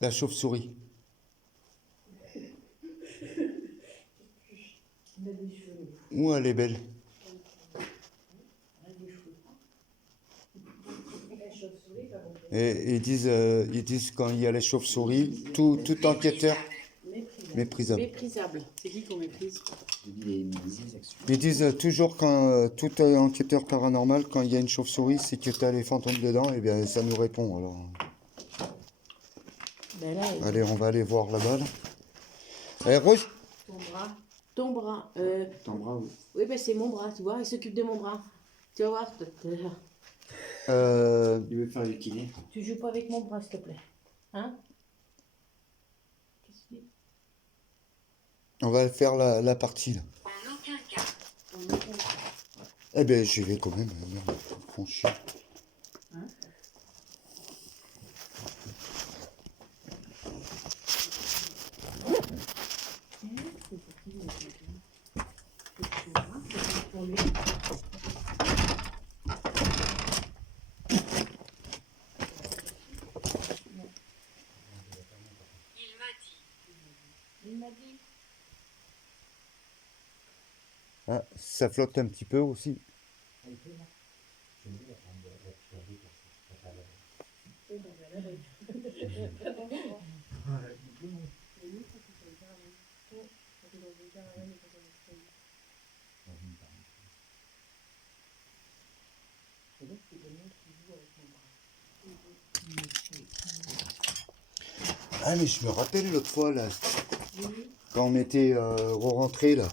la chauve-souris. On a des cheveux. Ouh, elle est belle. On a des cheveux. La chauve-souris, pas bon. Et ils disent quand il y a les chauves-souris, tout enquêteur méprisable. Méprisable. C'est qui qu'on méprise? Je dis des actions. Ils disent toujours quand tout enquêteur paranormal, quand il y a une chauve-souris, c'est que tu as les fantômes dedans, et bien ça nous répond alors. Ben là, Allez, on va aller voir là-bas. Là. Eh, Rose, Ton bras. Ton bras. Ton bras, oui. Oui, ben c'est mon bras, tu vois. Il s'occupe de mon bras. Tu vas voir. Il veut faire du kiné. tu joues pas avec mon bras, s'il te plaît. Hein? Qu'est-ce que tu dis? on va faire la partie là. En aucun cas. Eh ben, j'y vais quand même. Merde, franchement. Il m'a dit. Il m'a dit. Ah, ça flotte un petit peu aussi. Ah mais je me rappelle l'autre fois là, quand on était rentré là,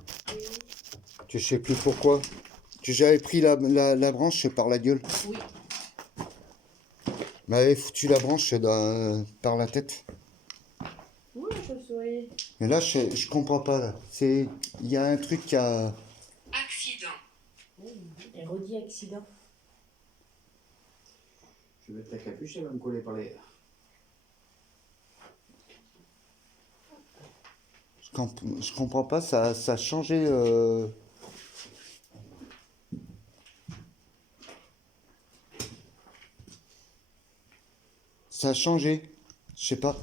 que je sais plus pourquoi, que j'avais pris la branche par la gueule. Oui. M'avait foutu la branche par la tête. Oui, la chauve-souris. Mais là je comprends pas là. Il y a un truc qui a. Accident. Et redit accident. Je vais mettre la capuche, elle va me coller par les. Je comprends pas, ça a changé. Ça a changé. Je sais pas.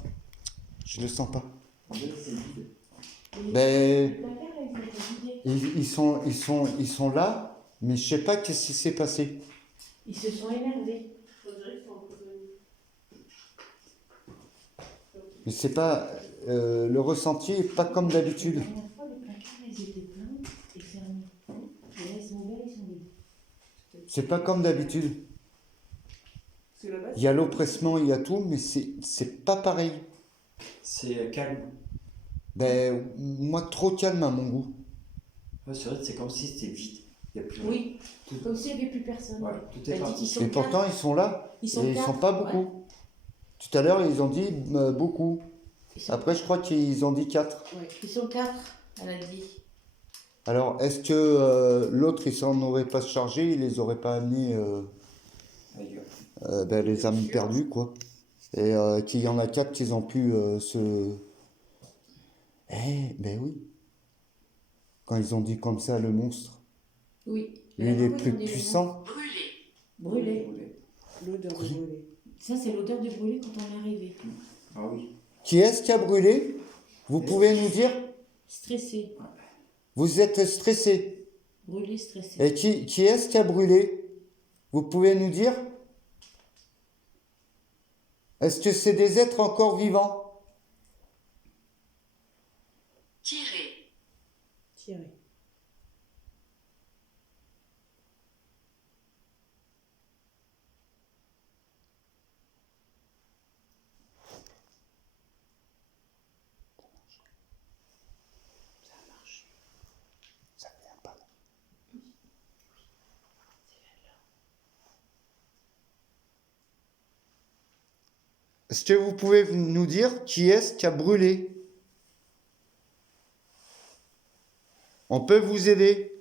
Je le sens pas. Ben, ils sont là, mais je sais pas qu'est-ce qui s'est passé. Ils se sont énervés. Mais c'est pas. Le ressenti est pas comme d'habitude. La dernière fois, les placards, ils étaient pleins et fermés. Et là, ils sont ouverts, ils sont vides. C'est pas comme d'habitude. Il y a l'oppressement, il y a tout, mais c'est pas pareil. C'est calme. Ben, moi, trop calme à mon goût. Ouais, c'est vrai, c'est comme si c'était vide. Il y a plus Oui, tout, comme s'il n'y avait plus personne. ouais, tout est Elle dit parti. qu'ils sont Et pourtant, quatre. ils sont là. Ils sont Et ils quatre, sont pas ouais. beaucoup. Tout à l'heure, ils ont dit beaucoup. Ils sont Après, je crois qu'ils ont dit 4. Ouais, ils sont quatre, elle a dit. Alors, est-ce que l'autre, il s'en aurait pas chargé, il les aurait pas amenés, Ailleurs. ben, les âmes perdues, quoi. Et qu'il y en a 4 qui ont pu se... Eh, ben oui. Quand ils ont dit comme ça, le monstre, Oui. lui, il est Pourquoi plus ils ont dit le puissant. Brûlé. Brûlé. L'odeur de brûlé. Ça, c'est l'odeur de brûlé quand on est arrivé. Ah oui. Qui est-ce qui a brûlé? Vous pouvez nous dire? Stressé. Vous êtes stressé. Brûlé, stressé. Et qui est-ce qui a brûlé? Vous pouvez nous dire? Est-ce que c'est des êtres encore vivants? Tiré. Tiré. Ça vient pas. Est-ce que vous pouvez nous dire qui est-ce qui a brûlé? On peut vous aider.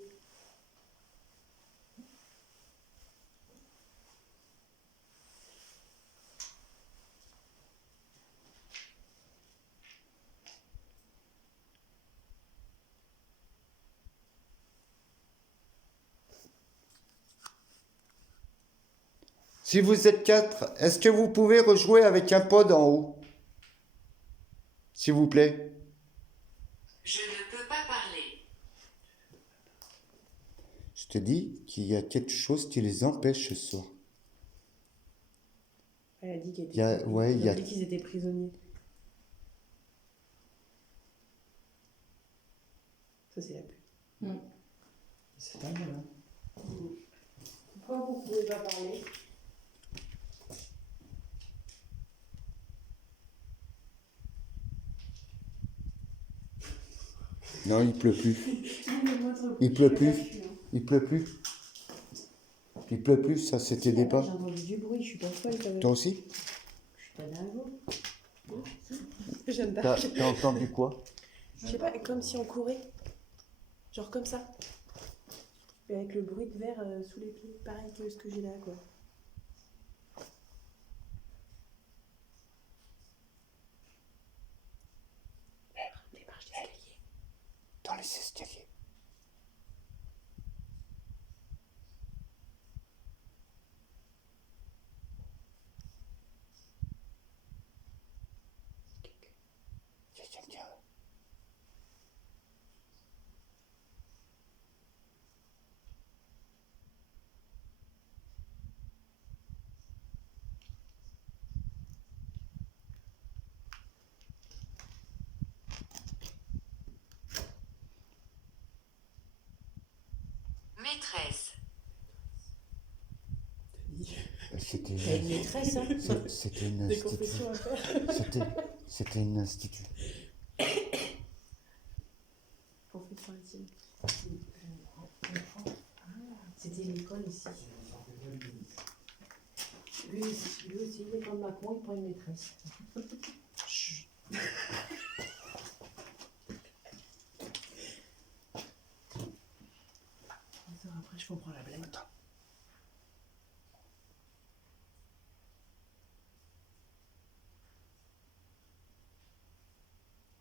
Si vous êtes 4, est-ce que vous pouvez rejouer avec un pod en haut? S'il vous plaît. Je ne peux pas parler. Je te dis qu'il y a quelque chose qui les empêche ce soir. Elle a dit qu'elle Il y a- était... ouais, il y a- dit qu'ils étaient prisonniers. Ça, c'est la pub. C'est pas mal, hein. Pourquoi vous pouvez pas parler? Non, il pleut plus. Il pleut plus. Il pleut plus. Il pleut plus, ça c'était des pas. J'ai entendu du bruit, je suis pas folle quand même. Toi aussi? Je suis pas dingo. Jeanne T'as d'Arc. t'as entendu quoi? Je sais pas, comme si on courait. Genre comme ça. Et avec le bruit de verre sous les pieds, pareil que ce que j'ai là, quoi. Des marches d'escalier. Dans les escaliers. Il y a quelqu'un. Maîtresse. C'était Elle a une maîtresse, hein. c'était une Des institut. confessions à faire. C'était une institut. Confession intime. C'était l'école ici. Lui aussi, il prend Macron, il prend une maîtresse. Après, je comprends la blague.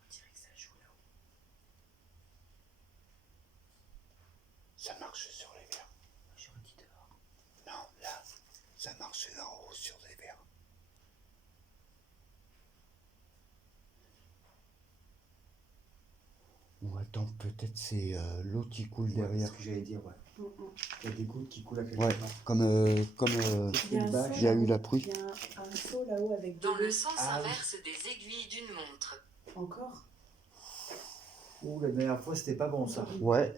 On dirait que ça joue là-haut. Ça marche sur les verres. J'aurais dit dehors. Non, là, ça marche en haut sur les verres. Ou attends, peut-être c'est l'eau qui coule Ouais, derrière. c'est ce que j'allais dire, ouais. Il y a des gouttes qui coulent à quelque Ouais, part. comme Il y a un Bac, seau il y a eu là-haut. la pluie. Il y a un seau là-haut avec de Dans le l'eau. sens Ah oui. inverse des aiguilles d'une montre. Encore. Ouh, la dernière fois, c'était pas bon ça. Ouais,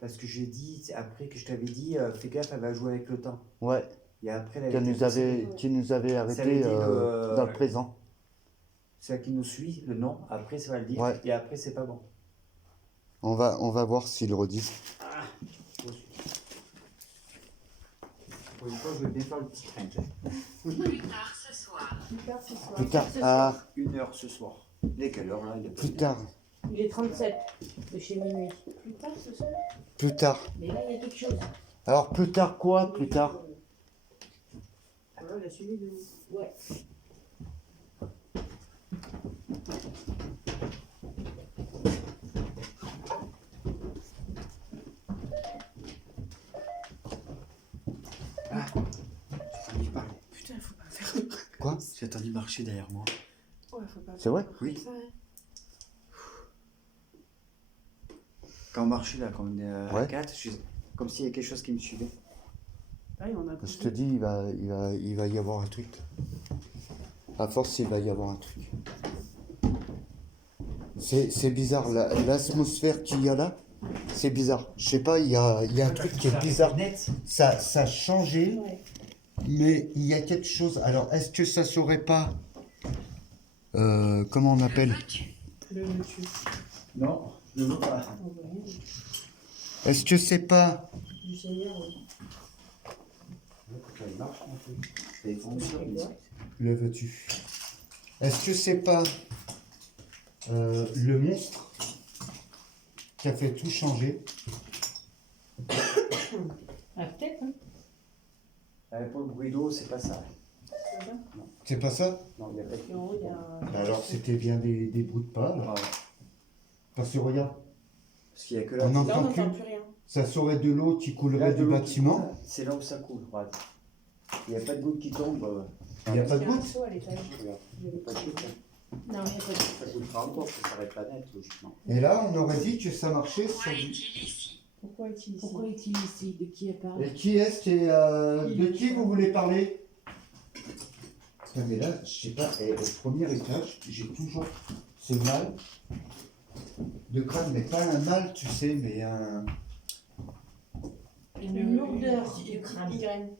Parce que j'ai dit, après que je t'avais dit, fais gaffe, elle va jouer avec le temps. ouais. Et après, elle a Qui été nous avait, possédée. qui nous avait Ça arrêté avait dit le- dans le présent. Celle qui nous suit, le nom, après ça va le dire. Ouais. Et après, c'est pas bon. On va voir s'ils le redisent. Pour une fois, je vais bien faire le petit train. Plus tard ce soir. Plus tard. Ah, 1h ce soir. Il est quelle heure là? Il est plus tard. Il est 37 de chez minuit. Plus tard ce soir. Plus tard. Mais là, il y a quelque chose. Alors, plus tard quoi? Plus tard. Voilà, il a suivi de nous. Ouais. Il parle. Putain, faut pas faire Quoi? J'ai entendu marcher derrière moi. Ouais, faut pas C'est vrai? Oui. ça, hein. Quand on marchait là, quand on est à Ouais. 4, comme s'il y avait quelque chose qui me suivait. Ah, il en a Je te dis, il va y avoir un truc. À force, il va y avoir un truc. C'est bizarre, l'atmosphère qu'il y a là, c'est bizarre. Je sais pas, il y a un truc qui est bizarre. Ça a changé, Ouais. mais il y a quelque chose. Alors, est-ce que ça serait pas... comment on appelle? Le tu. Non, je ne veux pas. On voit rien. Est-ce que c'est pas... Du Seigneur, oui. Quand il marche, on fait. C'est fonctions. Le veux-tu? Est-ce que c'est pas le monstre qui a fait tout changer? Ah, peut-être, hein. Pour le bruit d'eau, c'est pas ça. C'est ça. C'est pas ça? Non, il n'y a pas de. Et en haut, il y a un. Bah alors c'était bien des bruits de pas. Là. Ah, Parce que regarde, parce qu'il n'y a que là. on Là, on n'entend n'entend plus. plus rien. Ça serait de l'eau qui Là, coulerait de du l'eau qui bâtiment. coule, c'est là où ça coule. Regarde. Il n'y a pas de goutte qui tombe. Il n'y a pas Il de y a un goutte. seau à l'étage. Regarde. Il y avait Pas de goutte. Non, il n'y a pas de. Ça coule pas encore, ça s'arrête la net, logiquement. Et là, on aurait dit que ça marchait sur Pourquoi du... est-il ici? Pourquoi est-il ici? Pourquoi est-il ici? De qui elle parle? Et qui est-ce qui est... de qui vous voulez parler? Putain, mais là, je sais pas, au premier étage, j'ai toujours ce mal de crâne, mais pas un mal, tu sais, mais un... Une lourdeur du crâne. Migraine.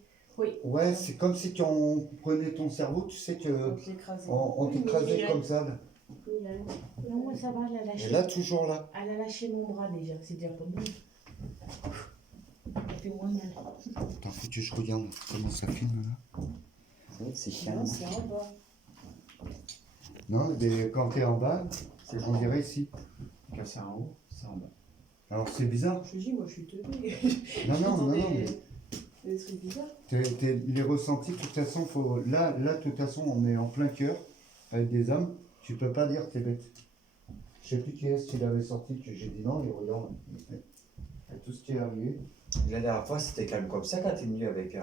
Ouais, c'est comme si quand on prenait ton cerveau, tu sais que On t'écrase. on t'écrasait Migraine. comme ça. Là. Migraine. Non, moi ça va, elle a lâché. Et là, toujours là. Elle a lâché mon bras déjà, c'est déjà pas mal. Ça fait moins mal. Attends, faut que je regarde comment ça filme là. C'est Non, c'est en bas. Non, mais quand t'es en bas, C'est on dirait ici. Quand c'est en haut, c'est en bas. Alors c'est bizarre. Je te dis, moi, je suis teubée. Non, non, non, non, mais Des trucs bizarres. les ressentis, de toute façon, faut... là, de toute façon, on est en plein cœur avec des hommes. Tu peux pas dire que t'es bête. Je sais plus qui est-ce qui l'avait sorti, que j'ai dit non, et regarde, avec tout ce qui est arrivé. La dernière fois, c'était calme comme ça quand t'es venu avec.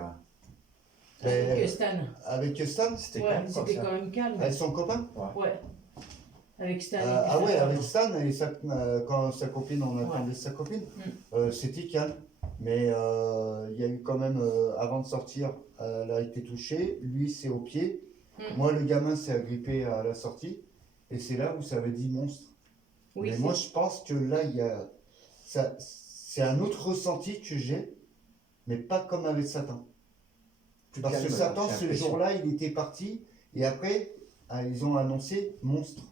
Avec Stan. Avec Stan, C'était Ouais, calme comme c'était ça. quand même calme. avec son copain. Ouais. Avec Stan. Ah ouais, avec Stan, et quand sa copine, on attendait sa copine, c'était calme. Mais il y a eu quand même, avant de sortir, elle a été touchée, lui c'est au pied. Moi, le gamin s'est agrippé à la sortie, et c'est là où ça avait dit monstre. Oui, Mais c'est- moi, je pense que là, il y a, ça, c'est un autre ressenti que j'ai, mais pas comme avec Satan. Plus Parce que calme, Satan, j'ai ce l'impression. jour-là, il était parti, et après, ils ont annoncé monstre.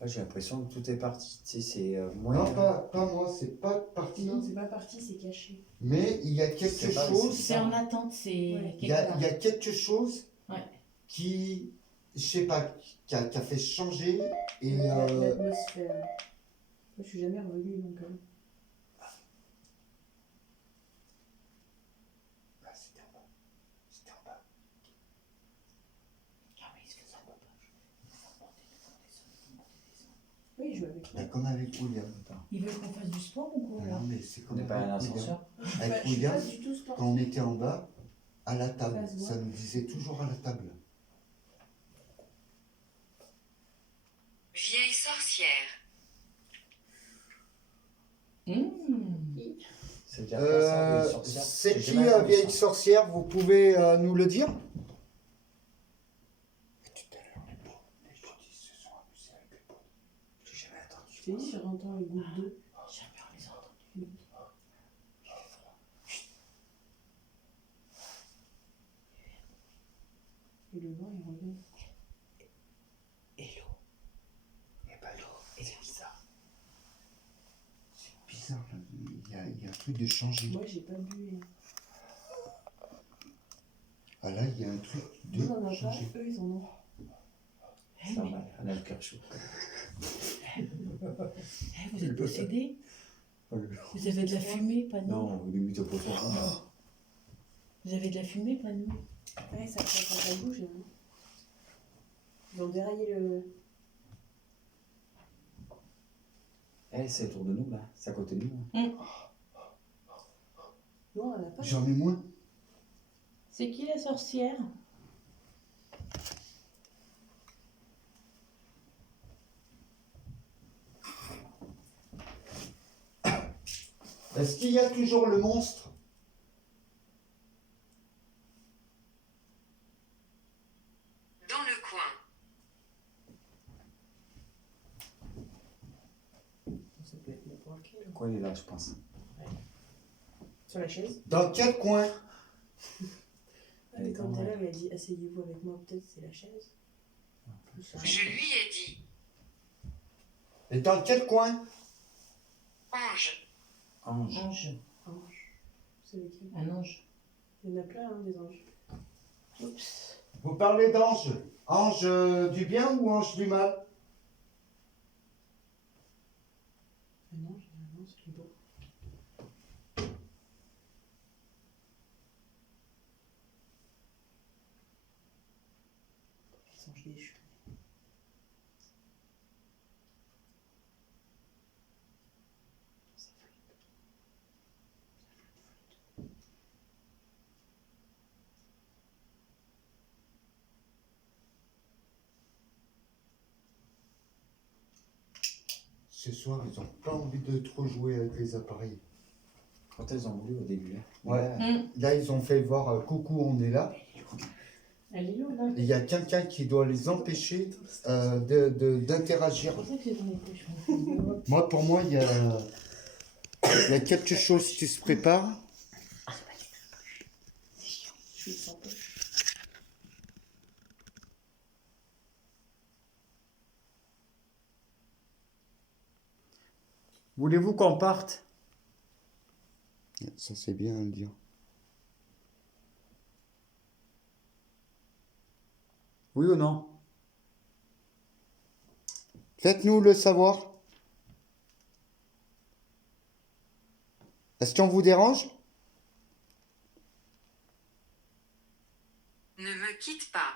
Ouais, j'ai l'impression que tout est parti. Tu sais, c'est moins. Non, pas moi, c'est pas parti. Non, c'est pas parti, c'est caché. Mais il y a quelque C'est pas- chose, C'est en attente, c'est Ouais. il quelque y a, part. il y a quelque chose Ouais. qui, je sais pas, qui a fait changer, et L'atmosphère. Moi, je suis jamais revenue, donc. Ah, c'était en bas. C'était en bas. Ah oui, c'est ça, papa. Oui, je vais avec. Bah, comme avec William. Ils veulent qu'on fasse du sport ou quoi là? Non, mais c'est On comme n'est pas à un avec William. ascenseur. Avec Je suis William, pas du tout sportive. quand on était en bas, à la table, Ça se voit. ça nous disait toujours à la table. Vieille sorcière. C'est déjà pas ça, les sorcières. C'est J'ai qui jamais la entendu vieille ça. sorcière? Vous pouvez nous le dire? Tout à l'heure, les pots se sont amusés avec les pots. J'ai jamais entendu. Je t'ai dit, j'entends les gouttes d'eau. Jamais on les a entendus. Et le vent, il revient. Et l'eau. Et bah l'eau, c'est bizarre. truc de changer. Moi, j'ai pas bu. Ah là, il y a un truc de Nous, on en a pas. changer. Eux, ils en ont. Eh, Ça mais- va, on a le cœur chaud. vous êtes possédé? Vous avez de la fumée, pas de nous? Non, limite au profond. Vous avez de la fumée, pas de nous? Ouais, ça bouge. Hein. Ils ont déraillé le. Eh, c'est autour de nous, là. C'est à côté de nous. Hein. Non, on en a pas. J'en ai moins. C'est qui la sorcière? Est-ce qu'il y a toujours le monstre? Dans le coin. Ça peut être n'importe lequel. Le coin, il est là, je pense. Sur la chaise. Dans quel coin? Mais quand elle a dit asseyez-vous avec moi, peut-être c'est la chaise. Je lui ai dit. Et dans quel coin? Ange. Ange. Ange. Ange. C'est lequel? Un ange. Il y en a plein, hein, des anges. Oups. Vous parlez d'ange? Ange du bien ou ange du mal? Un ange, c'est beau. Les anges déchus. Ce soir, ils ont pas envie de trop jouer avec les appareils. Quand elles ont voulu au début. Hein. Ouais. Là, ils ont fait voir coucou, on est là. Elle est lourde, hein? Il y a quelqu'un qui doit les empêcher d'interagir. C'est pour ça que c'est dans les poches. Moi, pour moi, il y a quelque chose qui se prépare. Je suis sans poche. Voulez-vous qu'on parte? Ça, c'est bien à le dire. Oui ou non? Faites-nous le savoir. Est-ce qu'on vous dérange? Ne me quitte pas.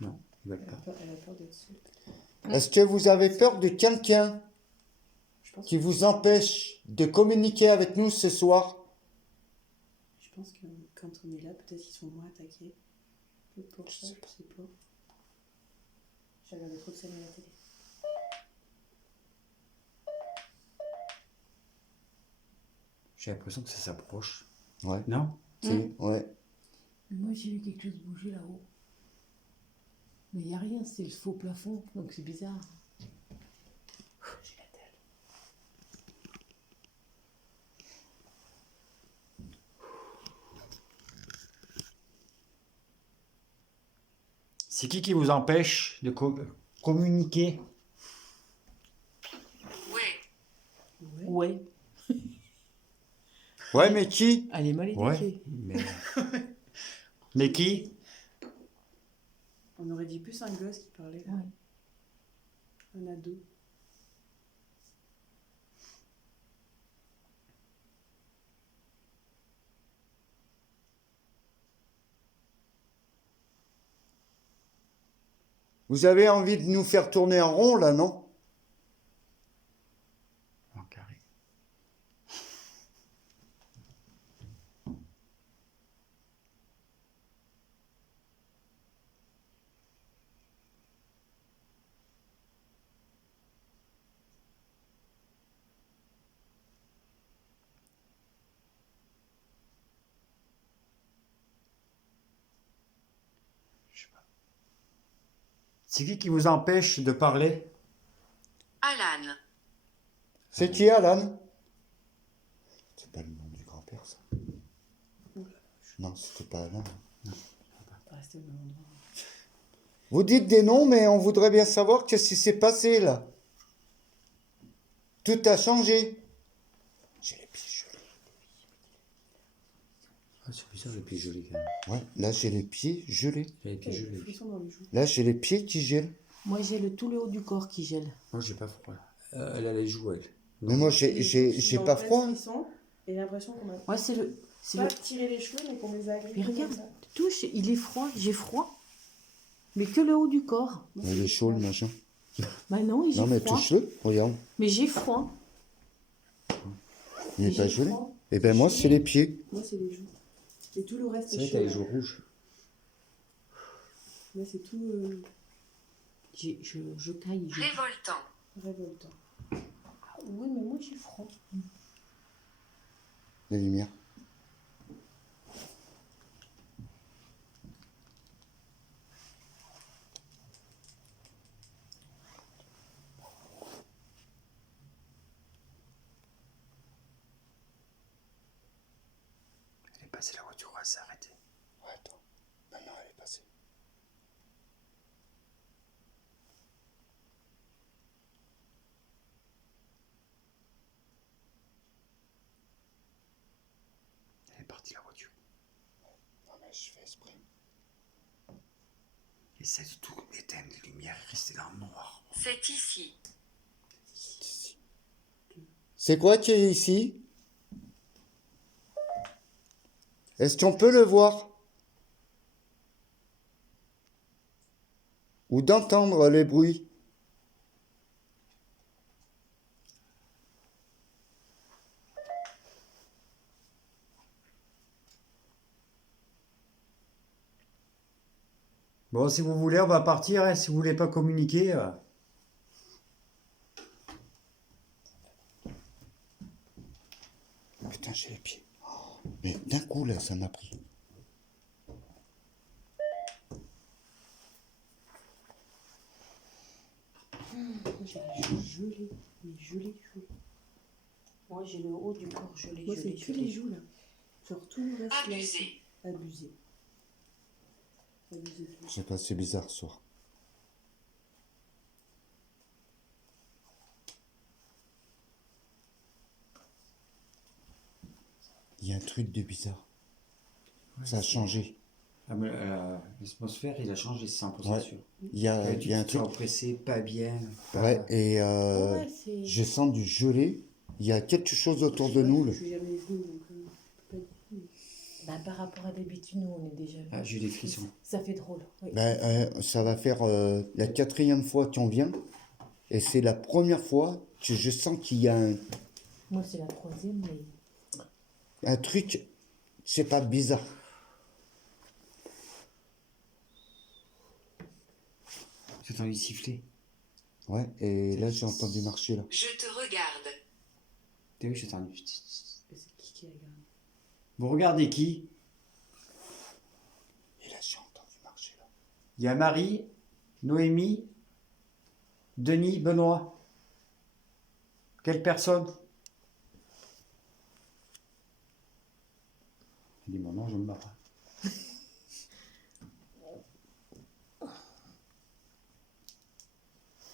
Non, ils veulent pas. Elle a peur d'être seule. Est-ce que vous avez peur de quelqu'un Je pense, qui vous empêche de communiquer avec nous ce soir? je pense que quand on est là, peut-être qu'ils sont moins attaqués. Peut-être pour ça, je sais pas. J'ai regardé trop de scènes à la télé. J'ai l'impression que ça s'approche. Ouais. Non? Ouais. Moi, j'ai vu quelque chose bouger là-haut. Mais il n'y a rien, c'est le faux plafond, donc c'est bizarre. J'ai la tête. C'est qui vous empêche de communiquer? Ouais. Ouais, Ouais, mais qui? elle est mal éduquée. Mais qui? On aurait dit plus un gosse qui parlait là. Ouais. Un ado. Vous avez envie de nous faire tourner en rond, là, non? En carré. Je sais pas. C'est qui vous empêche de parler? Alan. C'est qui, Alan? C'est pas le nom du grand-père, ça. Non, c'était pas Alan. Pas rester au même endroit. Vous dites des noms, mais on voudrait bien savoir qu'est-ce qui s'est passé, là. Tout a changé. J'ai les pieds gelés. Ah, c'est bizarre les pieds gelés quand même. Ouais, là j'ai les pieds gelés. J'ai les pieds Et gelés. frisson dans les joues. Là j'ai les pieds qui gèlent. Moi, j'ai tout le haut du corps qui gèle. Moi, j'ai pas froid. Elle a les joues, elle. Mais moi Je j'ai suis en pas plein froid. frisson et l'impression qu'on m'a Ouais, c'est le. pas tiré les cheveux, mais qu'on les a Mais agrippés regarde, comme ça. touche, il est froid, j'ai froid. Mais que le haut du corps. Moi, Il c'est est chaud le froid. machin. Bah non, j'ai Non mais froid. touche-le, regarde. Mais j'ai froid. Il est pas J'ai gelé. froid. Eh ben moi c'est les pieds. Moi, c'est les joues. Et tout le reste C'est est vrai, chaud. t'as les là. joues rouges. Moi, c'est tout Je caille. Révoltant. révoltant. Ah, oui, mais moi j'ai froid. Les lumières. Elle est passée la voiture, elle s'est arrêtée. Ouais, attends. Maintenant elle est passée. Elle est partie la voiture. Non mais je fais exprès. Essaie de tout éteindre les lumières et rester dans le noir. C'est ici. C'est quoi qui est ici? Est-ce qu'on peut le voir? Ou d'entendre les bruits? Bon, si vous voulez, on va partir. Hein, si vous voulez pas communiquer. Putain, j'ai les pieds. Oh, mais d'un coup là, ça m'a pris. Moi j'ai les joues gelées. Mais gelées. Moi j'ai le haut du corps gelé. Moi, c'est que les joues, là. Genre, tout le reste, là. Abusé. Abusé. Abusé. Je sais pas, c'est bizarre ce soir. Il y a un truc de bizarre. Ça a changé. Ah, mais, l'atmosphère, il a changé, c'est 100% Ouais. sûr. Il y a, il y a un truc. Oppressé, pas bien. Pas... Ouais, et Ouais, c'est. je sens du gelé. Il y a quelque chose autour de nous. Là. Je suis jamais venue, donc pas du tout. Bah, par rapport à d'habitude, nous on est déjà. Ah, j'ai eu des frissons. Ça fait drôle. Oui. Ben, ça va faire la 4e fois qu'on vient. Et c'est la première fois que je sens qu'il y a Moi c'est la 3e, mais. un truc, c'est pas bizarre. J'ai entendu siffler. Ouais, et là j'ai entendu marcher là. Je te regarde. T'as vu, j'ai entendu. C'est qui a regardé? Vous regardez qui? Et là j'ai entendu marcher là. Il y a Marie, Noémie, Denis, Benoît. Quelle personne? Il dit mon nom, je me barre.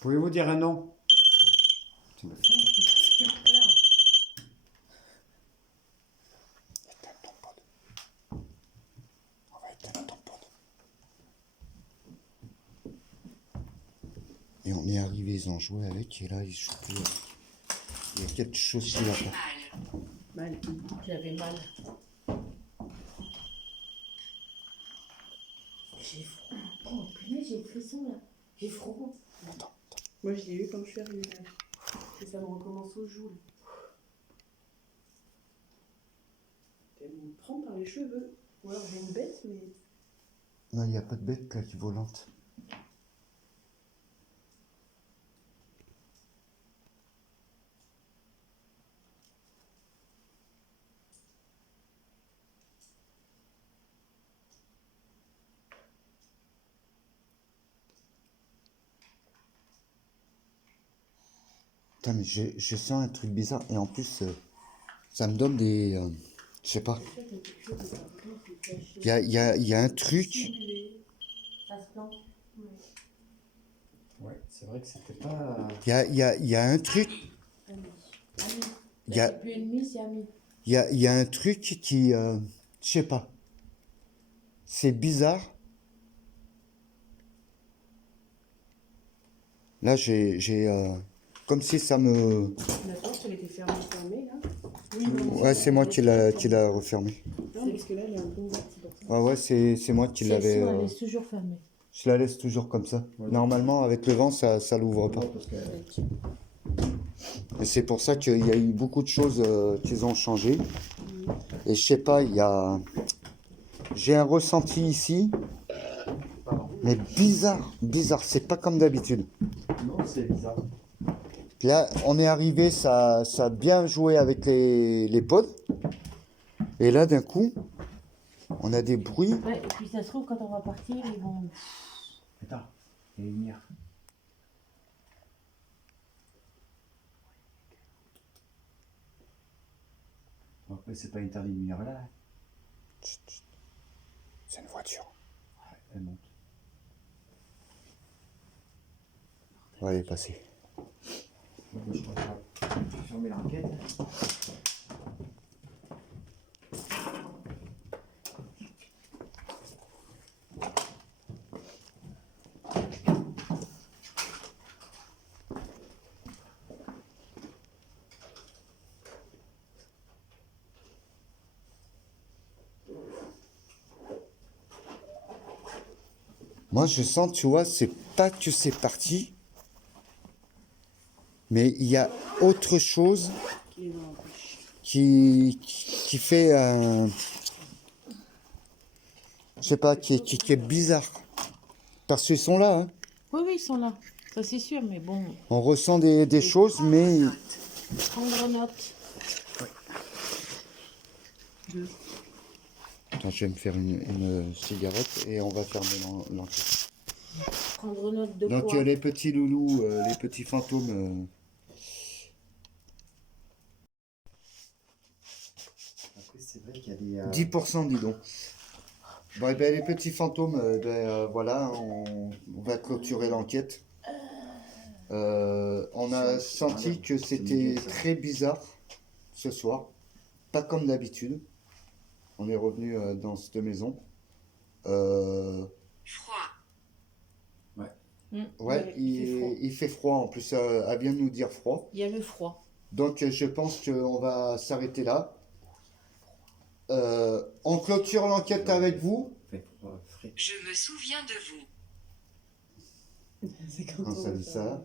Pouvez-vous dire un nom? Ça me fait peur. Éteins ton pod. On va éteindre ton pod. Et on est arrivé, ils ont joué avec, et là ils jouent plus avec. Il y a quelque chose qui va J'ai pas. mal. Mal. J'avais mal. J'ai froid. Oh punaise, j'ai le frisson là. J'ai froid. Attends. Moi, je l'ai eu quand je suis arrivée là. Et ça me recommence aux joues, là. Elle me prend par les cheveux. Ou alors j'ai une bête, mais. Non, il n'y a pas de bête là qui volante. Putain, mais je sens un truc bizarre. Et en plus, ça me donne des... je sais pas. Il y a quelque chose de par contre qui est caché. Il y a un truc. Ça se plante. Ouais, c'est vrai que c'était pas. Il y a un truc. Ah, oui. Ami. Il y a- C'est plus ennemi, c'est ami. il y a un truc qui, je sais pas, c'est bizarre. Là, comme si ça me... La porte, elle était fermée, là. Oui, non, Ouais, c'est moi qui l'a refermé. Non, parce que là, elle est un peu ouverte, c'est pour ça. Ah ouais, c'est moi qui l'avais... Celle-ci, on la laisse toujours fermée. Je la laisse toujours comme ça. Normalement, avec le vent, ça l'ouvre pas. Parce que Et c'est pour ça qu'il y a eu beaucoup de choses qu'ils ont changé. Et je sais pas, j'ai un ressenti ici, mais bizarre, c'est pas comme d'habitude. non, c'est bizarre. Là, on est arrivé, ça a bien joué avec les pods. Et là, d'un coup, on a des bruits. Ouais, et puis ça se trouve, quand on va partir, ils vont... Attends, il y a une lumière. Bon, après, c'est pas interdit de venir là. Chut, chut. C'est une voiture. Ouais, elle monte. On va aller passer. Bon, je crois que je vais fermer l'enquête. Moi, je sens, tu vois, c'est pas que c'est parti, mais il y a autre chose Qui est dans la poche. qui fait un... Je sais pas, qui est bizarre. Parce qu'ils sont là, hein. Oui, oui, ils sont là. Ça, c'est sûr, mais bon, On ressent des choses, mais... prendre note. Attends, je vais me faire une cigarette et on va fermer l'enquête. Prendre note de Donc quoi les petits loulous, les petits fantômes... Après, c'est vrai qu'il y a des. 10%, dis donc. Bon, eh ben, les petits fantômes, voilà, on va clôturer l'enquête. On a senti que c'était très bizarre ce soir, pas comme d'habitude. On est revenu dans cette maison. Froid. Ouais, il fait froid en plus, elle vient de nous dire froid. Il y a le froid. Donc je pense qu'on va s'arrêter là. On clôture l'enquête avec vous. Fait froid, frais. Je me souviens de vous. C'est quand On on s'est va dit faire-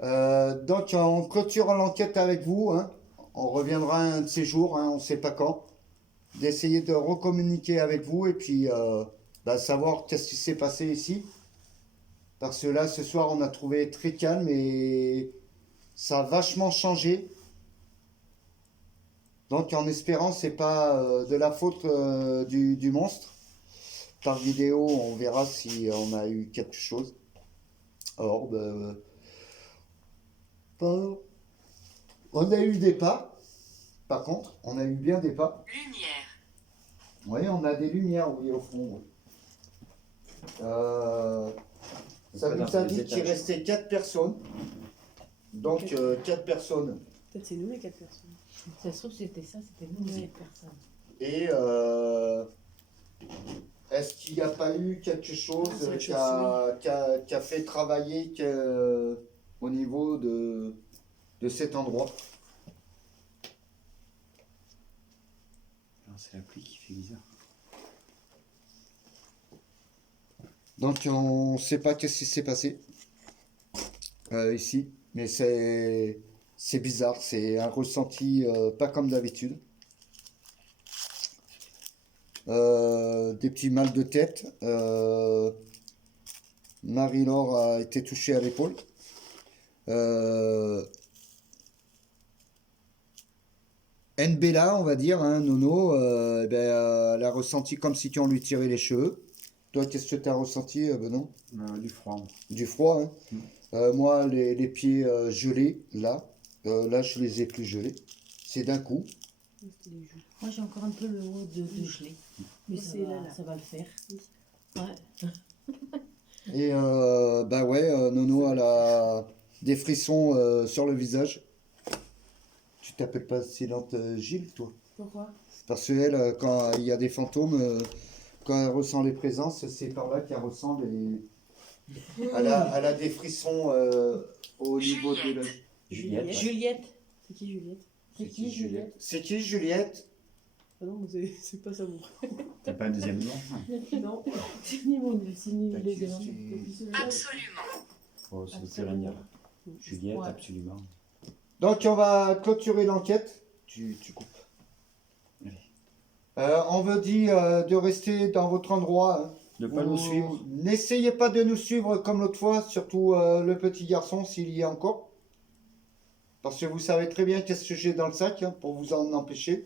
ça. Donc on clôture l'enquête avec vous, hein. On reviendra un de ces jours, hein, on ne sait pas quand, d'essayer de recommuniquer avec vous et puis savoir qu'est-ce qui s'est passé ici. Parce que là, ce soir, on a trouvé très calme et ça a vachement changé. Donc en espérant, c'est pas de la faute du monstre. Par vidéo, on verra si on a eu quelque chose. Alors, on a eu des pas. Par contre, on a eu bien des pas. Lumière. Oui, on a des lumières, oui, au fond. Oui. Ça Après, nous dans a les dit qu'il étages. restait 4 personnes. Donc 4 personnes. Peut-être c'est nous les 4 personnes. Ça se trouve, c'était ça, c'était nous, les personnes. Et est-ce qu'il n'y a pas eu quelque chose Ah, c'est vrai que qui a fait travailler au niveau de cet endroit? Non, c'est la pluie qui fait bizarre. Donc on ne sait pas qu'est-ce qui s'est passé ici, mais c'est bizarre, c'est un ressenti pas comme d'habitude. Des petits mal de tête. Marie-Laure a été touchée à l'épaule. Nbella, on va dire, hein, Nono, elle a ressenti comme si on lui tirait les cheveux. Toi, qu'est-ce que tu as ressenti, Benoît? Du froid. Du froid, hein. Moi, les pieds gelés, là, je les ai plus gelés. C'est d'un coup. Moi, j'ai encore un peu le haut de gelé. Mais Moi, c'est là. ça va le faire. Ouais. Et Nono, elle a des frissons sur le visage. tu t'appelles pas Silente Gilles, toi? Pourquoi? Parce qu'elle, quand il y a des fantômes, quand elle ressent les présences, c'est par là qu'elle ressent les. Elle a des frissons au niveau de l'œil. Juliette. ouais. Juliette. C'est qui Juliette? C'est qui Juliette? C'est qui Juliette? Ah non, mais c'est pas ça mon T'as pas un deuxième nom? Non. C'est ni mon c'est ni T'as les qui, deux. c'est- Absolument. Oh, ça veut plus rien dire. Juliette, Ouais. absolument. Donc on va clôturer l'enquête. Tu coupes. On vous dit de rester dans votre endroit. Hein. Ne pas nous suivre. N'essayez pas de nous suivre comme l'autre fois, surtout le petit garçon s'il y est encore. Parce que vous savez très bien qu'est-ce que j'ai dans le sac hein, pour vous en empêcher.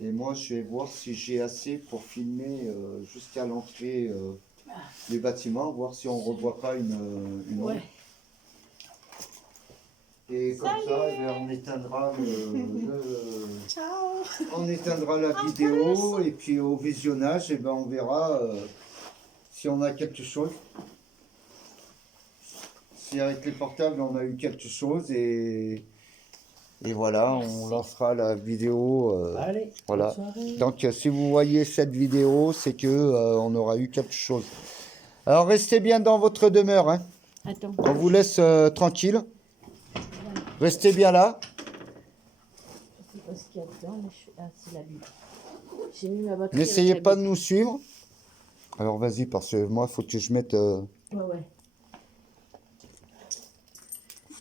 Et moi je vais voir si j'ai assez pour filmer jusqu'à l'entrée du bâtiment, voir si on ne revoit pas une ombre. Ouais. Et comme ça, eh bien, on éteindra on éteindra la vidéo et puis au visionnage, eh ben, on verra si on a quelque chose. Si avec les portables on a eu quelque chose et voilà, on lancera la vidéo. Allez. Voilà. Donc si vous voyez cette vidéo, c'est que on aura eu quelque chose. Alors restez bien dans votre demeure. Hein. Attends. On vous laisse tranquille. Restez bien là. Je sais pas ce qu'il y a dedans, mais ah, c'est la Bible. J'ai mis ma batterie. N'essayez avec pas la de nous suivre. Alors vas-y, parce que moi, faut que je mette, Bible.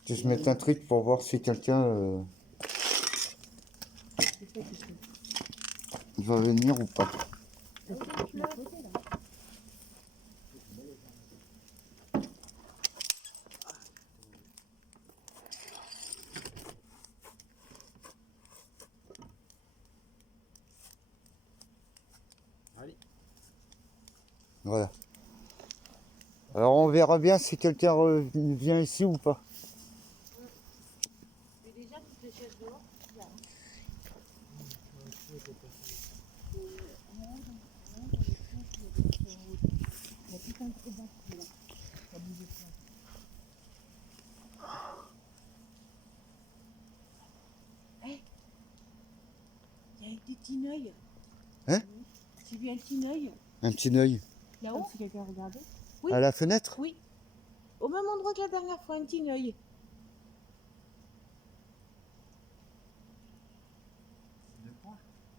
Ouais. un truc pour voir si quelqu'un va venir ou pas. Allez. Voilà. Alors on verra bien si quelqu'un vient ici ou pas. Mais déjà, toutes les chaises dehors, c'est là. Il y a des tineuils. Hein? J'ai vu un tineuil Un petit œil là-haut. Si quelqu'un regardait. Oui. à la fenêtre. Oui. Au même endroit que la dernière fois, un tineuil.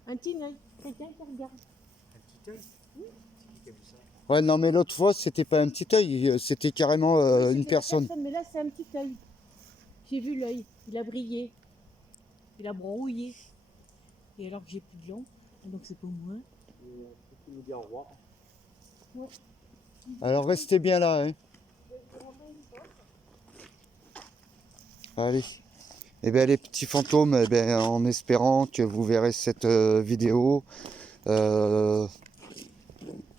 Un tineuil. Quelqu'un qui regarde. Un petit œil. C'est qui a vu ça? Ouais, non, mais l'autre fois, c'était pas un petit œil, c'était carrément Oui, une c'était la personne. Mais là, c'est un petit œil. J'ai vu l'œil. Il a brillé. Il a brouillé. Et alors que j'ai plus de lampe, donc c'est pour moi. Tu nous dis au revoir. Alors restez bien là. Hein. Allez. Eh bien, les petits fantômes, eh ben, en espérant que vous verrez cette vidéo.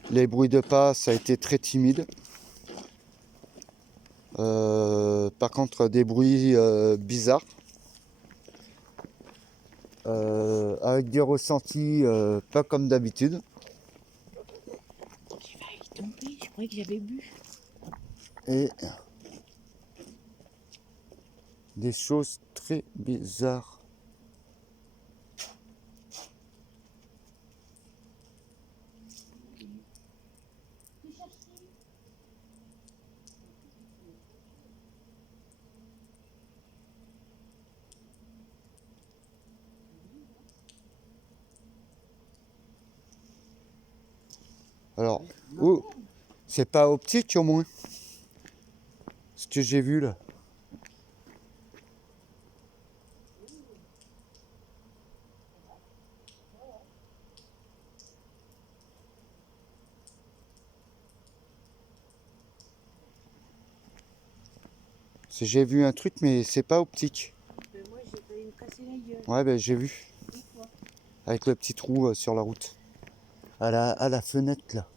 Les bruits de pas, ça a été très timide. Par contre, des bruits bizarres. Avec des ressentis pas comme d'habitude. J'ai failli tomber, je croyais que j'avais bu. Et des choses très bizarres. Alors, oh, c'est pas optique au moins. Ce que j'ai vu là. J'ai vu un truc, mais c'est pas optique. Moi, j'ai failli me casser la gueule. Ouais, ben j'ai vu. Une fois. Avec le petit trou sur la route. À la fenêtre là.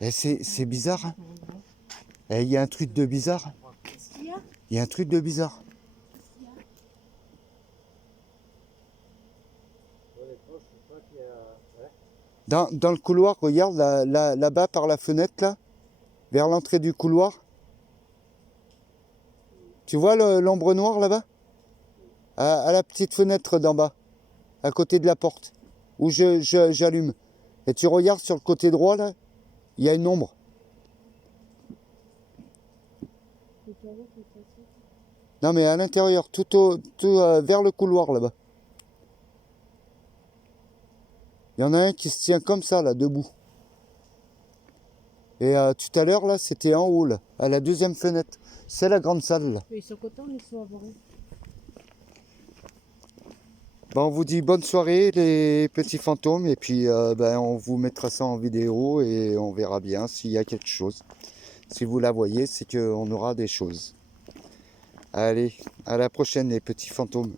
Et c'est bizarre. Hein. Et il y a un truc de bizarre. Qu'est-ce qu'il y a? Il y a un truc de bizarre. Qu'est-ce qu'il y a? Ouais, je crois qu'il y a. Ouais. Dans le couloir, regarde là-bas par la fenêtre, là, vers l'entrée du couloir. Tu vois l'ombre noire là-bas? À la petite fenêtre d'en bas, à côté de la porte, où j'allume. Et tu regardes sur le côté droit, là, il y a une ombre. Non, mais à l'intérieur, tout vers le couloir là-bas. Il y en a un qui se tient comme ça, là, debout. Et tout à l'heure, là, c'était en haut, là, à la deuxième fenêtre. C'est la grande salle, là. Ils sont contents, ils sont abonnés. On vous dit bonne soirée, les petits fantômes. Et puis, on vous mettra ça en vidéo et on verra bien s'il y a quelque chose. Si vous la voyez, c'est qu'on aura des choses. Allez, à la prochaine, les petits fantômes.